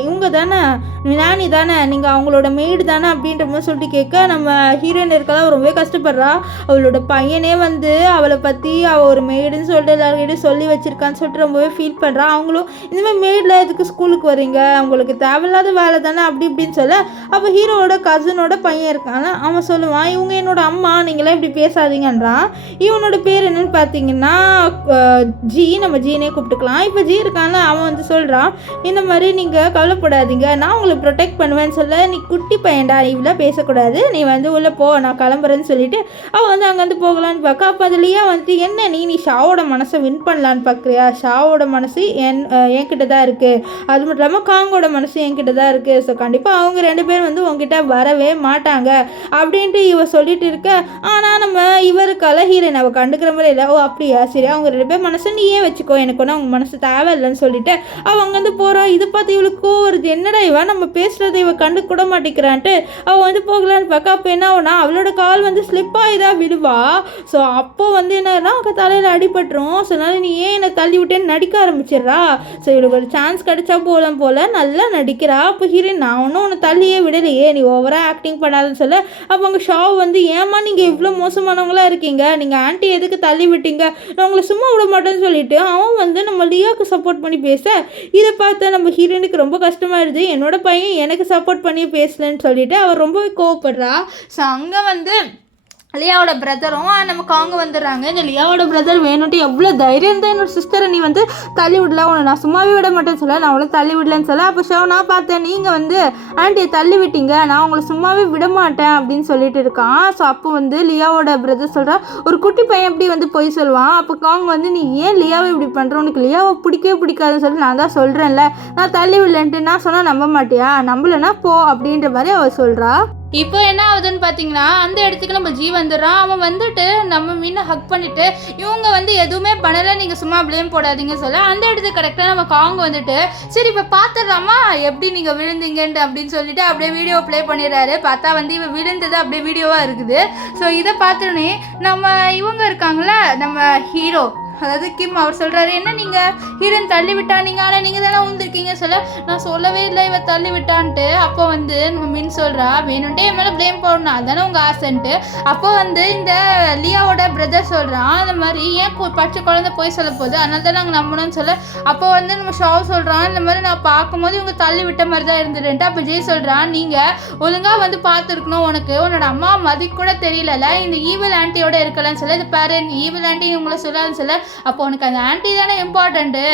இவங்க தானே, நானி தானே, நீங்கள் அவங்களோட மெய்டு தானே அப்படின்ற மாதிரி சொல்லிட்டு கேட்க, நம்ம ஹீரோயின் இருக்கலாம் ரொம்பவே கஷ்டப்படுறா. அவளோட பையனே வந்து அவளை பற்றி அவள் ஒரு மெய்டுன்னு சொல்லிட்டு எல்லாருக்கிட்டையும் சொல்லி வச்சுருக்கான்னு சொல்லிட்டு ரொம்பவே ஃபீல் பண்ணுறா. அவங்களும் இந்தமாதிரி மெய்டில் எதுக்கு ஸ்கூலுக்கு வரீங்க, அவங்களுக்கு தேவையில்லாத வேலை தானே அப்படி இப்படின்னு சொல்ல. அப்போ ஹீரோவோட கசினோட பையன் இருக்கான், அவன் சொல்லுவான், இவங்க என்னோட அம்மா, நீங்களாம் இப்படி பேசாதீங்கன்றான். இவனோட பேர் என்னன்னு பார்த்தீங்கன்னா ஜி, நம்ம ஜீனே கூப்பிட்டுக்கலாம். இப்போ ஜி இருக்கான்ல, அவன் வந்து சொல்கிறான், இந்த மாதிரி நீங்கள் கவலைப்படாதீங்க, நான் உங்களை ப்ரொடெக்ட் பண்ணுவேன்னு சொல்ல. நீ குட்டி பையன்டா, இவ்வளோ பேசக்கூடாது, நீ வந்து உள்ளே போ, நான் கிளம்புறேன்னு சொல்லிட்டு அவன் வந்து அங்கேருந்து போகலான்னு பார்க்க. அப்போ அதுலேயே வந்துட்டு, என்ன நீ ஷாவோட மனசை வின் பண்ணலான்னு பார்க்குறியா, ஷாவோட மனசு என்கிட்ட தான் இருக்குது, அது மட்டும் இல்லாமல் காங்கோட மனசு என்கிட்ட தான் இருக்குது, ஸோ கண்டிப்பாக அவங்க ரெண்டு பேரும் வந்து உங்ககிட்ட வரவே மாட்டாங்க அப்படின்ட்டு இவ சொல்லிட்டு இருக்க. ஆனால் நம்ம இவருக்கால ஹீரோயின் அவள் கண்டுக்கிற மாதிரி இல்லை. ஓ அப்படியா, சரி அவங்க ரெண்டு பேர் மனசை நீயே வச்சுக்கோ, எனக்கு ஒன்று அவங்க மனசு தேவையில்லைன்னு சொல்லிட்டு அவள் அங்கேருந்து போகிறா. இது பார்த்து இவளுக்கு வருது, என்னடா இவன் நம்ம பேசுகிறத இவ கண்டு கூட மாட்டேங்கிறான்ட்டு அவள் வந்து போகலான்னு பார்க்க. அப்போ என்ன ஆகுனா, அவளோட கால் வந்து ஸ்லிப்பாக இதாக விடுவா. ஸோ அப்போ வந்து என்னன்னா அவங்க தலையில் அடிபட்டுரும். ஸோ அதனால நீ ஏன் என்னை தள்ளி விட்டேன்னு நடிக்க ஆரம்பிச்சிடுறா. ஸோ இவளுக்கு ஒரு சான்ஸ் கிடைச்சா போல நல்லா நடிக்கிறா. அப்போ ஹீரோயின், நான் ஒன்றும் உன்னை தள்ளியே விடலையே, நீ ஓவராக ஆக்டிங் பண்ணாதுன்னு சொல்ல. அப்போ அவங்க ஷா வந்து, ஏமா நீங்கள் இவ்வளோ மோசமானவங்களா இருக்கீங்க, நீங்கள் ஆன்ட்டி எதுக்கு தள்ளி விட்டீங்க, நான் உங்களை சும்மா விட மாட்டேன்னு சொல்லிட்டு அவன் வந்து நம்ம லியாவுக்கு சப்போர்ட் பண்ணி பேச. இதை பார்த்து நம்ம ஹீரோயினுக்கு ரொம்ப கஷ்டமாயிடுது, என்னோட பையன் எனக்கு சப்போர்ட் பண்ணி பேசலன்னு சொல்லிட்டு அவர் ரொம்பவே கோவப்படுறா. ஸோ அங்கே வந்து லியாவோட பிரதரும் நம்ம காங்க வந்துடுறாங்க. இந்த லியாவோட பிரதர் வேணும்ட்டு எவ்வளோ தைரியம் தான் என்னோட சிஸ்டரை நீ வந்து தள்ளி விடல, உன்னை நான் சும்மாவே விட மாட்டேன்னு சொல்ல, நான் அவ்வளோ தள்ளி விடலன்னு சொல்ல. அப்போ ஷோ நான் பார்த்தேன், நீங்கள் வந்து ஆண்டியை தள்ளி விட்டீங்க, நான் உங்களை சும்மாவே விட மாட்டேன் அப்படின்னு சொல்லிட்டு இருக்கான். ஸோ அப்போ வந்து லியாவோட பிரதர் சொல்கிறா, ஒரு குட்டி பையன் எப்படி வந்து போய் சொல்லுவான். அப்போ காங்க வந்து, நீ ஏன் லியாவை இப்படி பண்ணுற, உனக்கு லியாவை பிடிக்கவே பிடிக்காதுன்னு சொல்லி நான் தான் சொல்கிறேன்ல, நான் தள்ளி விடலன்ட்டு நான் சொன்னால் நம்ப மாட்டியா, நம்பலைன்னா போ அப்படின்ற மாதிரி அவள் சொல்கிறா. இப்போ என்ன ஆகுதுன்னு பார்த்தீங்கன்னா, அந்த இடத்துக்கு நம்ம ஜி வந்துடுறான். அவன் வந்துட்டு நம்ம மீனை ஹக் பண்ணிவிட்டு, இவங்க வந்து எதுவுமே பண்ணலை, நீங்கள் சும்மா ப்ளேம் போடாதீங்க சொல்ல. அந்த இடத்துக்கு கரெக்டாக நம்ம காங்க வந்துட்டு, சரி இப்போ பார்த்துடலாமா எப்படி நீங்கள் விழுந்தீங்கன்ட்டு அப்படின்னு சொல்லிட்டு அப்படியே வீடியோ ப்ளே பண்ணிடுறாரு. பார்த்தா வந்து இவன் விழுந்தது அப்படியே வீடியோவாக இருக்குது. ஸோ இதை பார்த்தோன்னே நம்ம இவங்க இருக்காங்களே நம்ம ஹீரோ, அதாவது கிம், அவர் சொல்கிறாரு, என்ன நீங்கள் ஹீரோயின் தள்ளி விட்டானீங்க, ஆனால் நீங்கள் தானே உந்திருக்கீங்க சொல்ல. நான் சொல்லவே இல்லை இவன் தள்ளி விட்டான்ட்டு. அப்போ வந்து நம்ம மின் சொல்கிறா, வேணுன்ட்டே என் மேலே ப்ளேம் போடணும், அதுதானே உங்கள் ஆசைன்ட்டு. அப்போ வந்து இந்த லியாவோட பிரதர் சொல்கிறான், இந்த மாதிரி ஏன் பச்சை குழந்தை போய் சொல்ல போகுது, அதனால தான் நாங்கள் நம்பணும்னு சொல்ல. அப்போ வந்து நம்ம ஷோ சொல்கிறான், இந்த மாதிரி நான் பார்க்கும்போது இவங்க தள்ளி விட்ட மாதிரி தான் இருந்துருன்ட்டு. அப்போ ஜெய் சொல்கிறான், நீங்கள் ஒழுங்காக வந்து பார்த்துருக்கணும், உனக்கு உன்னோட அம்மா மதிக்க கூட தெரியல, இந்த ஈவில் ஆண்டியோட இருக்கலாம்னு சொல்ல. இது பாரு ஈவில் ஆண்டி உங்களை சொல்லான்னு சொல்ல. அப்போ உனக்கு அந்த ஆன்ட்டி தானே இம்பார்ட்டண்ட்டு,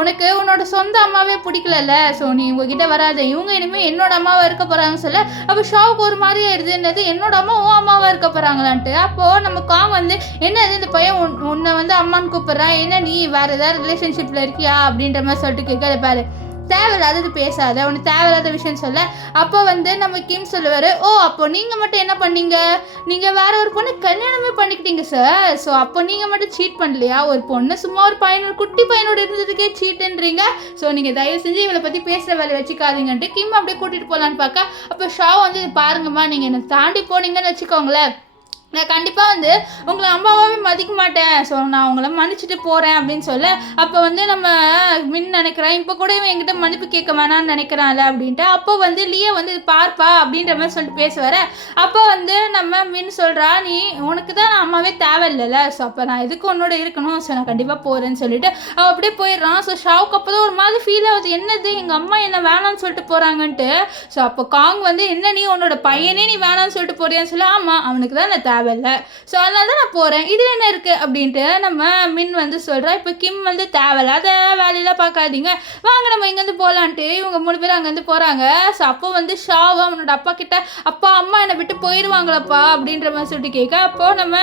உனக்கு உன்னோட சொந்த அம்மாவே பிடிக்கலல்ல, ஸோ நீ உங்ககிட்ட வராது, இவங்க இனிமேல் என்னோட அம்மாவாக இருக்க போகிறாங்கன்னு சொல்ல அப்போ ஷாவுக்கு ஒரு மாதிரி ஆயிடுதுன்னது என்னோட அம்மா உன் அம்மாவாக இருக்க போகிறாங்களான்ட்டு. அப்போது நம்ம காங் வந்து என்னது இந்த பையன் உன்னை வந்து அம்மான்னு கூப்பிட்றான், என்ன நீ வேறு ஏதாவது ரிலேஷன்ஷிப்பில் இருக்கியா அப்படின்ற மாதிரி சொல்லிட்டு கேட்க பாரு, தேவையில்லாதது பேசாத, உனக்கு தேவையில்லாத விஷயம் சொல்ல. அப்போ வந்து நம்ம கிம் சொல்லுவார், ஓ அப்போ நீங்கள் மட்டும் என்ன பண்ணீங்க, நீங்கள் வேற ஒரு பொண்ணு கல்யாணமே பண்ணிக்கிட்டீங்க சார், ஸோ அப்போ நீங்கள் மட்டும் சீட் பண்ணலையா, ஒரு பொண்ணு சும்மா ஒரு பையனோட குட்டி பையனோட இருந்ததுக்கே சீட்டுன்றீங்க, ஸோ நீங்கள் தயவு செஞ்சு இவளை பற்றி பேசுகிற வேலை வச்சுக்காதீங்கன்ட்டு கிம் அப்படியே கூட்டிகிட்டு போகலான்னு பார்க்க அப்போ ஷா வந்து பாருங்கம்மா நீங்கள் என்னை தாண்டி போனீங்கன்னு வச்சுக்கோங்களேன், நான் கண்டிப்பாக வந்து உங்களை அம்மாவாகவே மதிக்க மாட்டேன், ஸோ நான் உங்களை மன்னிச்சுட்டு போகிறேன் அப்படின்னு சொல்ல அப்போ வந்து நம்ம மின் நினைக்கிறேன் இப்போ கூட இவன் என்கிட்ட மன்னிப்பு கேட்க வேணான்னு நினைக்கிறான்ல அப்படின்ட்டு. அப்போ வந்து லியா வந்து இது பார்ப்பா அப்படின்ற மாதிரி சொல்லிட்டு பேசுவார். அப்போ வந்து நம்ம மின் சொல்கிறா, நீ உனக்கு தான் நான் அம்மாவே தேவையில்லைல்ல, ஸோ அப்போ நான் எதுக்கு உன்னோட இருக்கணும், ஸோ நான் கண்டிப்பாக போகிறேன்னு சொல்லிட்டு அவள் அப்படியே போயிடுறான். ஸோ ஷாவுக்கு அப்போ தான் ஒரு மாதிரி ஃபீல் ஆகுது, என்னது எங்கள் அம்மா என்ன வேணாம்னு சொல்லிட்டு போகிறாங்கன்ட்டு. ஸோ அப்போ காங் வந்து என்ன நீ உன்னோட பையனே நீ வேணாம்னு சொல்லிட்டு போறியான்னு சொல்ல, ஆமாம் அவனுக்கு தான் நான் தேவையில்லை, ஸோ அதனால தான் நான் போகிறேன், இதில் என்ன இருக்குது அப்படின்ட்டு நம்ம மின் வந்து சொல்கிறா. இப்போ கிம் வந்து தேவையில்லாத வேலையெல்லாம் பார்க்காதீங்க, வாங்க நம்ம இங்கேருந்து போகலான்ட்டு இவங்க 3 பேரும் அங்கேருந்து போகிறாங்க. ஸோ அப்போ வந்து ஷாவும் அவனோட அப்பா கிட்ட அப்பா அம்மா என்னை விட்டு போயிடுவாங்களப்பா அப்படின்ற மாதிரி சொல்லிட்டு கேட்க அப்போ நம்ம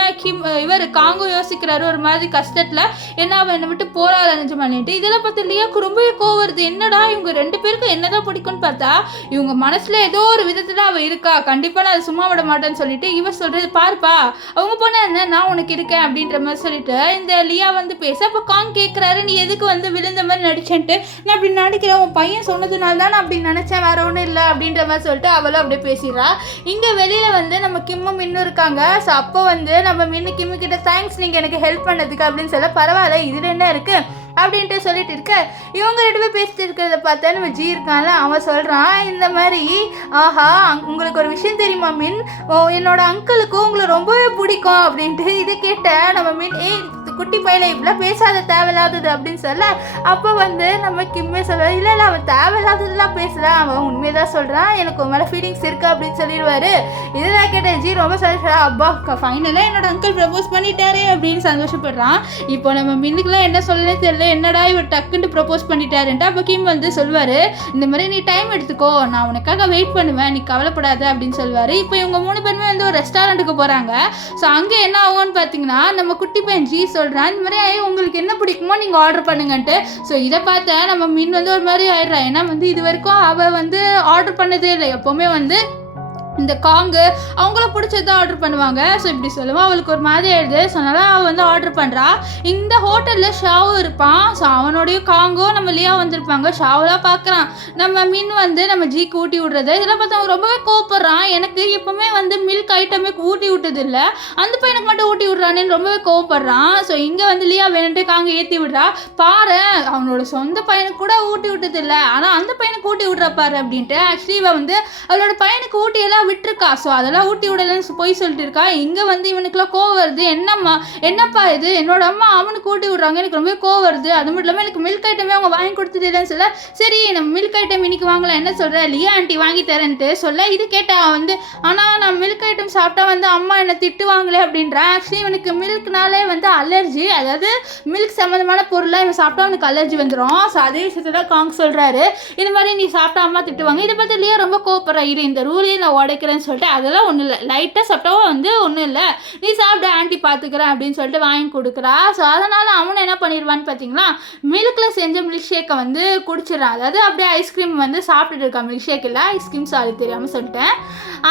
இவர் காங்கும் யோசிக்கிறாரு ஒரு மாதிரி கஷ்டத்தில், என்ன அவன் என்னை விட்டு போகிறாள் நிஜமானிட்டு. இதெல்லாம் பார்த்து லியாவுக்கு ரொம்பவே கோவம் வருது, என்னடா இவங்க 2 பேருக்கும் என்னதான் பிடிக்கும்னு பார்த்தா இவங்க மனசில் ஏதோ ஒரு விதத்தில் அவள் இருக்கா, கண்டிப்பாக நான் அதை சும்மா விட மாட்டேன்னு சொல்லிட்டு இவ சொல்கிறது பார்ப்பா அவங்க பொண்ணு என்ன நான் உனக்கு இருக்கேன் அப்படின்ற மாதிரி சொல்லிட்டு இந்த லியா வந்து பேச அப்போ காங் கேட்குறாரு, நீ எதுக்கு வந்து விழுந்த மாதிரி நடிச்சேன்ட்டு, நான் அப்படி நடிக்கிறேன் உன் பையன் சொன்னதுனால தான் நான் அப்படி நினச்சேன், வேற ஒன்றும் இல்லை அப்படின்ற மாதிரி சொல்லிட்டு அவளும் அப்படியே பேசிடுறா. இங்கே வெளியில் வந்து நம்ம கிம்மும் மின்னும் இருக்காங்க. ஸோ அப்போ வந்து நம்ம மின்னு கிம்மு கிட்ட தேங்க்ஸ் நீங்கள் எனக்கு ஹெல்ப் பண்ணதுக்கு அப்படின்னு சொல்ல, பரவாயில்ல இதில் என்ன இருக்குது அப்படின்ட்டு சொல்லிட்டு இருக்க இவங்க 2 பேர் பேசிட்டு இருக்கிறத பார்த்தா நம்ம ஜி இருக்கான்ல அவன் சொல்கிறான், இந்த மாதிரி ஆஹா உங்களுக்கு ஒரு விஷயம் தெரியுமா மின், என்னோட அங்கிளுக்கும் உங்களை ரொம்பவே பிடிக்கும் அப்படின்ட்டு. இதை கேட்ட நம்ம மின் குட்டி பையில இவ்வளோ பேசாத தேவையில்லாதது அப்படின்னு சொல்ல அப்போ வந்து நம்ம கிம்மே சொல்லுவார், இல்லை இல்லை அவன் தேவையில்லாததுலாம் பேசல, அவன் உண்மையை தான் சொல்கிறான், எனக்கு உன் மேலே ஃபீலிங்ஸ் இருக்கு அப்படின்னு சொல்லிடுவார். இதெல்லாம் கேட்ட ஜி ரொம்ப சந்தோஷம், அப்பா ஃபைனலாக என்னோட அங்கிள் ப்ரப்போஸ் பண்ணிட்டாரு அப்படின்னு சந்தோஷப்படுறான். இப்போ நம்ம மின்னுக்குலாம் என்ன சொல்லவே தெரியல, என்னடா இவர் டக்குன்னு ப்ரப்போஸ் பண்ணிட்டாருன்ட்டு. அப்போ கிம் வந்து சொல்வார், இந்த மாதிரி நீ டைம் எடுத்துக்கோ, நான் உனக்காக வெயிட் பண்ணுவேன், நீ கவலைப்படாத அப்படின்னு சொல்லுவார். இப்போ இவங்க 3 பேருமே வந்து ஒரு ரெஸ்டாரண்ட்டுக்கு போகிறாங்க. ஸோ அங்கே என்ன ஆகும்னு பார்த்தீங்கன்னா நம்ம குட்டி பையன் ஜி சொல்கிறான், இந்த மாதிரி உங்களுக்கு என்ன பிடிக்குமோ நீங்கள் ஆர்டர் பண்ணுங்கன்ட்டு. ஸோ இதை பார்த்த நம்ம மின் வந்து ஒரு மாதிரி ஆயிடுறா, ஏன்னா வந்து இது வரைக்கும் அவள் வந்து ஆர்டர் பண்ணதே இல்லை, எப்போவுமே வந்து இந்த காங்கு அவங்கள பிடிச்சது தான் ஆர்டர் பண்ணுவாங்க. ஸோ இப்படி சொல்லுவாள், அவளுக்கு ஒரு மாதிரி ஆயிடுது. ஸோ அதனால் அவள் வந்து ஆர்டர் பண்ணுறா. இந்த ஹோட்டலில் ஷாவும் இருப்பான். ஸோ அவனோடைய காங்கோ நம்ம லியா வந்திருப்பாங்க. ஷாவெலாம் பார்க்குறான், நம்ம மின் வந்து நம்ம ஜிக்கு ஊட்டி விட்றது. இதெல்லாம் பார்த்தா அவன் ரொம்பவே கோவப்படுறான், எனக்கு எப்போவுமே வந்து மில்க் ஐட்டமே ஊட்டி விட்டது இல்லை, அந்த பையனுக்கு மட்டும் ஊட்டி விட்றானேன்னு ரொம்பவே கோவப்படுறான். ஸோ இங்கே வந்து லியா வேணுன்ட்டு காங்க ஏற்றி விட்றா, பாரு அவனோட சொந்த பையனுக்கு கூட ஊட்டி விட்டது இல்லை, ஆனால் அந்த பையனுக்கு ஊட்டி விட்றா பாரு அப்படின்ட்டு. ஆக்சுவலி இவன் வந்து அவளோட பையனுக்கு ஊட்டியெல்லாம் விட்டுருக்கா. ஸோ அதெல்லாம் ஊட்டி விடலன்னு போய் சொல்லிட்டு இருக்கா. இங்கே வந்து இவனுக்குலாம் கோவம் வருது, என்னப்பா இது என்னோட அம்மா அவனுக்கு ஊட்டி விட்றாங்க, எனக்கு ரொம்ப கோவம் வருது, அது மட்டும் இல்லாமல் எனக்கு மில்க் ஐட்டமே அவங்க வாங்கி கொடுத்துட்டேன்னு சொல்ல, சரி நம்ம மில்க் ஐட்டம் இன்னைக்கு வாங்கலாம், என்ன சொல்கிற லியா ஆண்டி வாங்கி தரேன்ட்டு சொல்ல, இது கேட்டா வந்து ஆனால் நான் மில்க் ஐட்டம் சாப்பிட்டா வந்து அம்மா என்னை திட்டுவாங்களே அப்படின்றா. ஆக்சுவலி இவனுக்கு மில்க்னாலே வந்து அலர்ஜி, அதாவது மில்க் சம்மந்தமான பொருளாக இவன் சாப்பிட்டா அவனுக்கு அலர்ஜி வந்துடும். ஸோ அதே விஷயத்தில் காங் சொல்கிறாரு, இது மாதிரி நீ சாப்பிட்டா அம்மா திட்டுவாங்க. இதை பார்த்து லியா ரொம்ப கோவப்படுறா, இது இந்த ரூலையும் நான் உடைக்கிறேன்னு சொல்லிட்டு, அதெல்லாம் ஒன்றும் இல்லை, லைட்டாக சாப்பிட்டாவும் வந்து ஒன்றும் இல்லை, நீ சாப்பிட ஆண்டி பார்த்துக்கிறேன் அப்படின்னு சொல்லிட்டு வாங்கி கொடுக்குறா. ஸோ அதனால் அவனை என்ன பண்ணிடுவான்னு பார்த்தீங்கன்னா மில்கில் செஞ்ச மில்க் ஷேக்கை வந்து குடிச்சிடறான். அதாவது அப்படியே ஐஸ்கிரீம் வந்து சாப்பிட்டுட்டு இருக்கான், மில்க் ஷேக் இல்லை ஐஸ்கிரீம், சாரி தெரியாமல் சொல்லிட்டேன்.